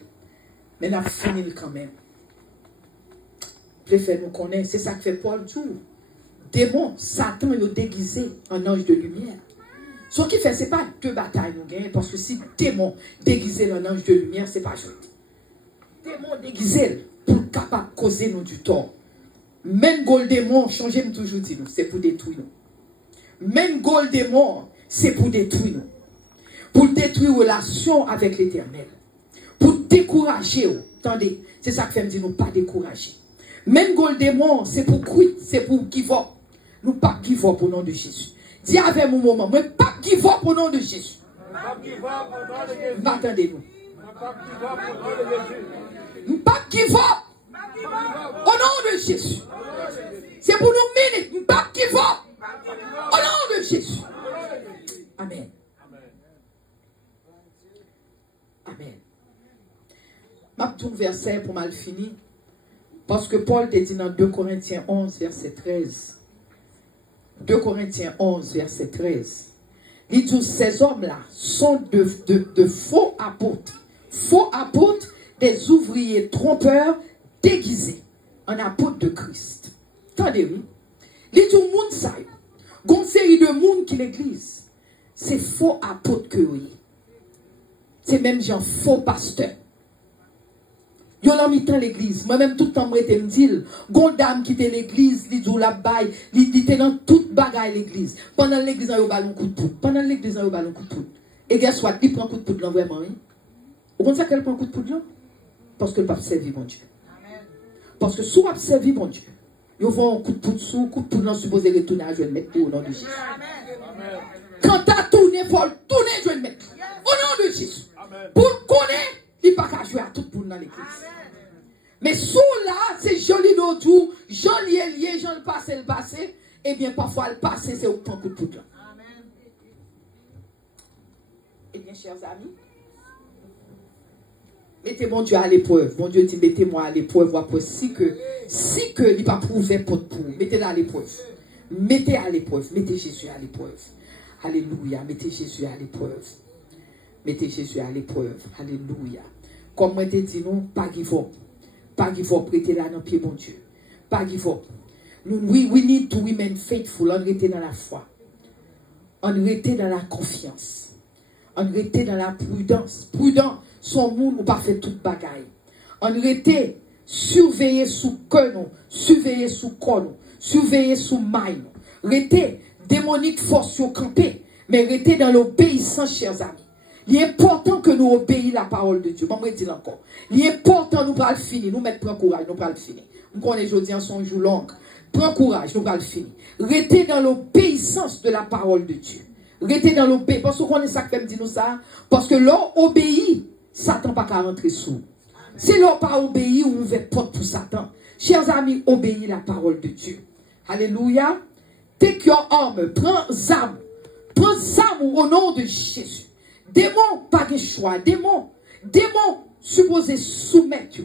Mais nous fini quand même. Préfère nous connaître, c'est ça que fait Paul tout. Démon, Satan, il est déguisé en ange de lumière. Ce qui fait, ce n'est pas 2 batailles nous gagnons, parce que si démon déguisé en ange de lumière, ce n'est pas juste. Démon déguisé pour capable de causer nous du tort. Même goal démon, changez nous toujours dit nous, c'est pour détruire nous. Même goal démon, c'est pour détruire nous. Pour détruire relation avec l'éternel. Pour décourager. Attendez, c'est ça que fait me dire nous pas décourager. Même goal démon, c'est pour quit, c'est pour give up. Nous pas give up au nom de Jésus. Dis avec mon moment, moi pas give up au nom de Jésus. Attendez-nous. Pas give up. Au nom de Jésus. C'est pour nous minutes. Pas give up. Au nom de Jésus. Amen. Amen. Ma tout verset pour mal fini. Parce que Paul te dit dans 2 Corinthiens 11, verset 13. 2 Corinthiens 11, verset 13. Il dit, ces hommes-là sont de faux apôtres. Faux apôtres, des ouvriers trompeurs déguisés en apôtres de Christ. Attendez-vous. Il dit, monde ça. Une série de monde qui l'église. C'est faux apôtres que oui. C'est même genre faux pasteur. Yo l'en mis dans l'église. Moi-même, tout le temps, moi, je me dis, gondam qui était l'église, li dou la baille, li était dans toute bagaille l'église. Pendant l'église, on a eu un coup de poudre. Pendant l'église, on a eu un coup de poudre. Et guess what, il prend un coup de poudre là, vraiment, oui. Vous comprenez qu'elle prend un coup de poudre là? Parce que le pape servit mon Dieu. Parce que si on servi mon Dieu, ils vont un coup de poudre sous, coup de poudre là, supposé retourner à jouer le mettre au nom de Jésus. Quand tu as tourné, il faut tourner, je vais le mettre. Au nom de Jésus. Pour le connaître, il n'y a pas qu'à jouer à tout pour dans l'église. Mais sous là, c'est joli d'autour, joli lié, j'en le passé, et bien parfois le passé, c'est au temps coup de poudre. Eh bien, chers amis, mettez mon Dieu à l'épreuve. Mon Dieu dit, mettez-moi à l'épreuve, après si que il va prouver pour mettez-le à l'épreuve. Mettez à l'épreuve, mettez Jésus à l'épreuve. Alléluia, mettez Jésus à l'épreuve. Mettez Jésus à l'épreuve. Alléluia. Comme moi te dit, non, pas give up. Pas give up, prêtez là dans le pied, bon Dieu. Pas give up. We need to remain faithful. On reste dans la foi. On reste dans la confiance. On reste dans la prudence. Prudent, son monde ou pas fait toute bagaille. On reste surveiller sous cœur, surveiller sous corps, surveiller sous maille. Reste démonique force au camper, mais reste dans l'obéissance, chers amis. Il est important que nous obéissions la parole de Dieu. Je vais dire encore. Il est important nous le finir. Nous mettre prendre courage, nous le finir. Nous connaissons aujourd'hui en son jour long. Prends courage, nous le finir. Restez dans l'obéissance de la parole de Dieu. Restez dans l'obéissance. Parce qu'on est ça que fait me dire nous ça. Parce que l'on obéit, Satan pas qu'à rentrer sous. Si l'on pas obéi, on ouvre porte pour Satan. Chers amis, obéissez la parole de Dieu. Alléluia. Take your armor. Prends armes. Prends armes au nom de Jésus. Démon, pas de choix. Démon, supposé soumettre.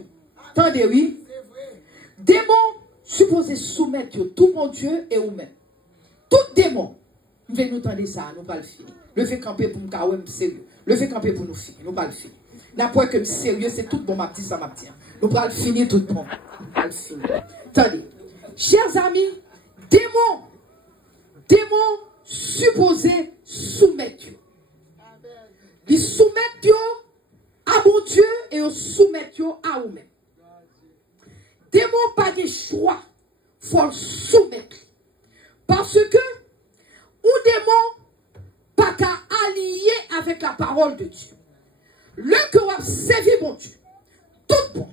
Attendez, oui. Démon, supposé soumettre tout mon Dieu et vous-même. Tout démon, nous venons nous entendre ça, nous pas le finir. Le fait camper pour nous carrer, sérieux. Le fait camper pour nous finir, nous pas le finir. N'importe que sérieux, c'est tout bon, ma petite, ça m'a dit. Nous allons finir tout le monde. Attendez. Chers amis, démons supposés soumettre Dieu. Ils soumettent Dieu à mon Dieu et ils soumettent Dieu à vous-même. Démons pas de choix, il faut le soumettre. Parce que, ou démon pas qu'à allier avec la parole de Dieu. Le que vous servi mon Dieu, tout bon.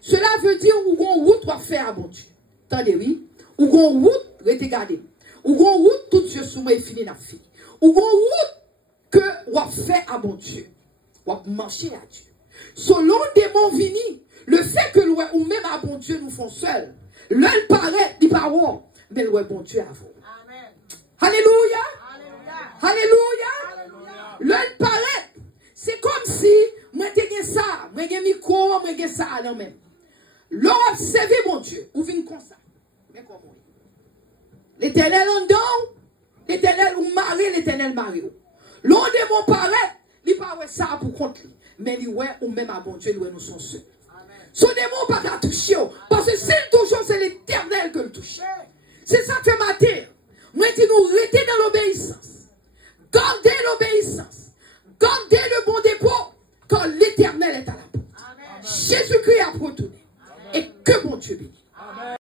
Cela veut dire où on route va faire à mon Dieu. Attendez, oui. Où on route, regardez. Où on route, tout Dieu sous moi est fini, n'a fini. Où on route que on fait à mon Dieu. On marcher à Dieu. Selon des démons vini, le fait que nous ou même à bon Dieu nous font seuls, l'un paraît, dit parole, mais le bon Dieu à vous. Amen. Alléluia. Alléluia. L'un paraît. C'est comme si moi j'ai ça, moi j'ai micro, moi j'ai ça non même. L'on observe mon Dieu, ou vient comme ça. Mais comment? L'Éternel en don, l'Éternel ou mari, l'Éternel mari. L'on démon paraît, il paraît ça pour contre lui. Mais il ouais ou même à bon Dieu, nous sommes seuls. Son démon pas qu'à toucher,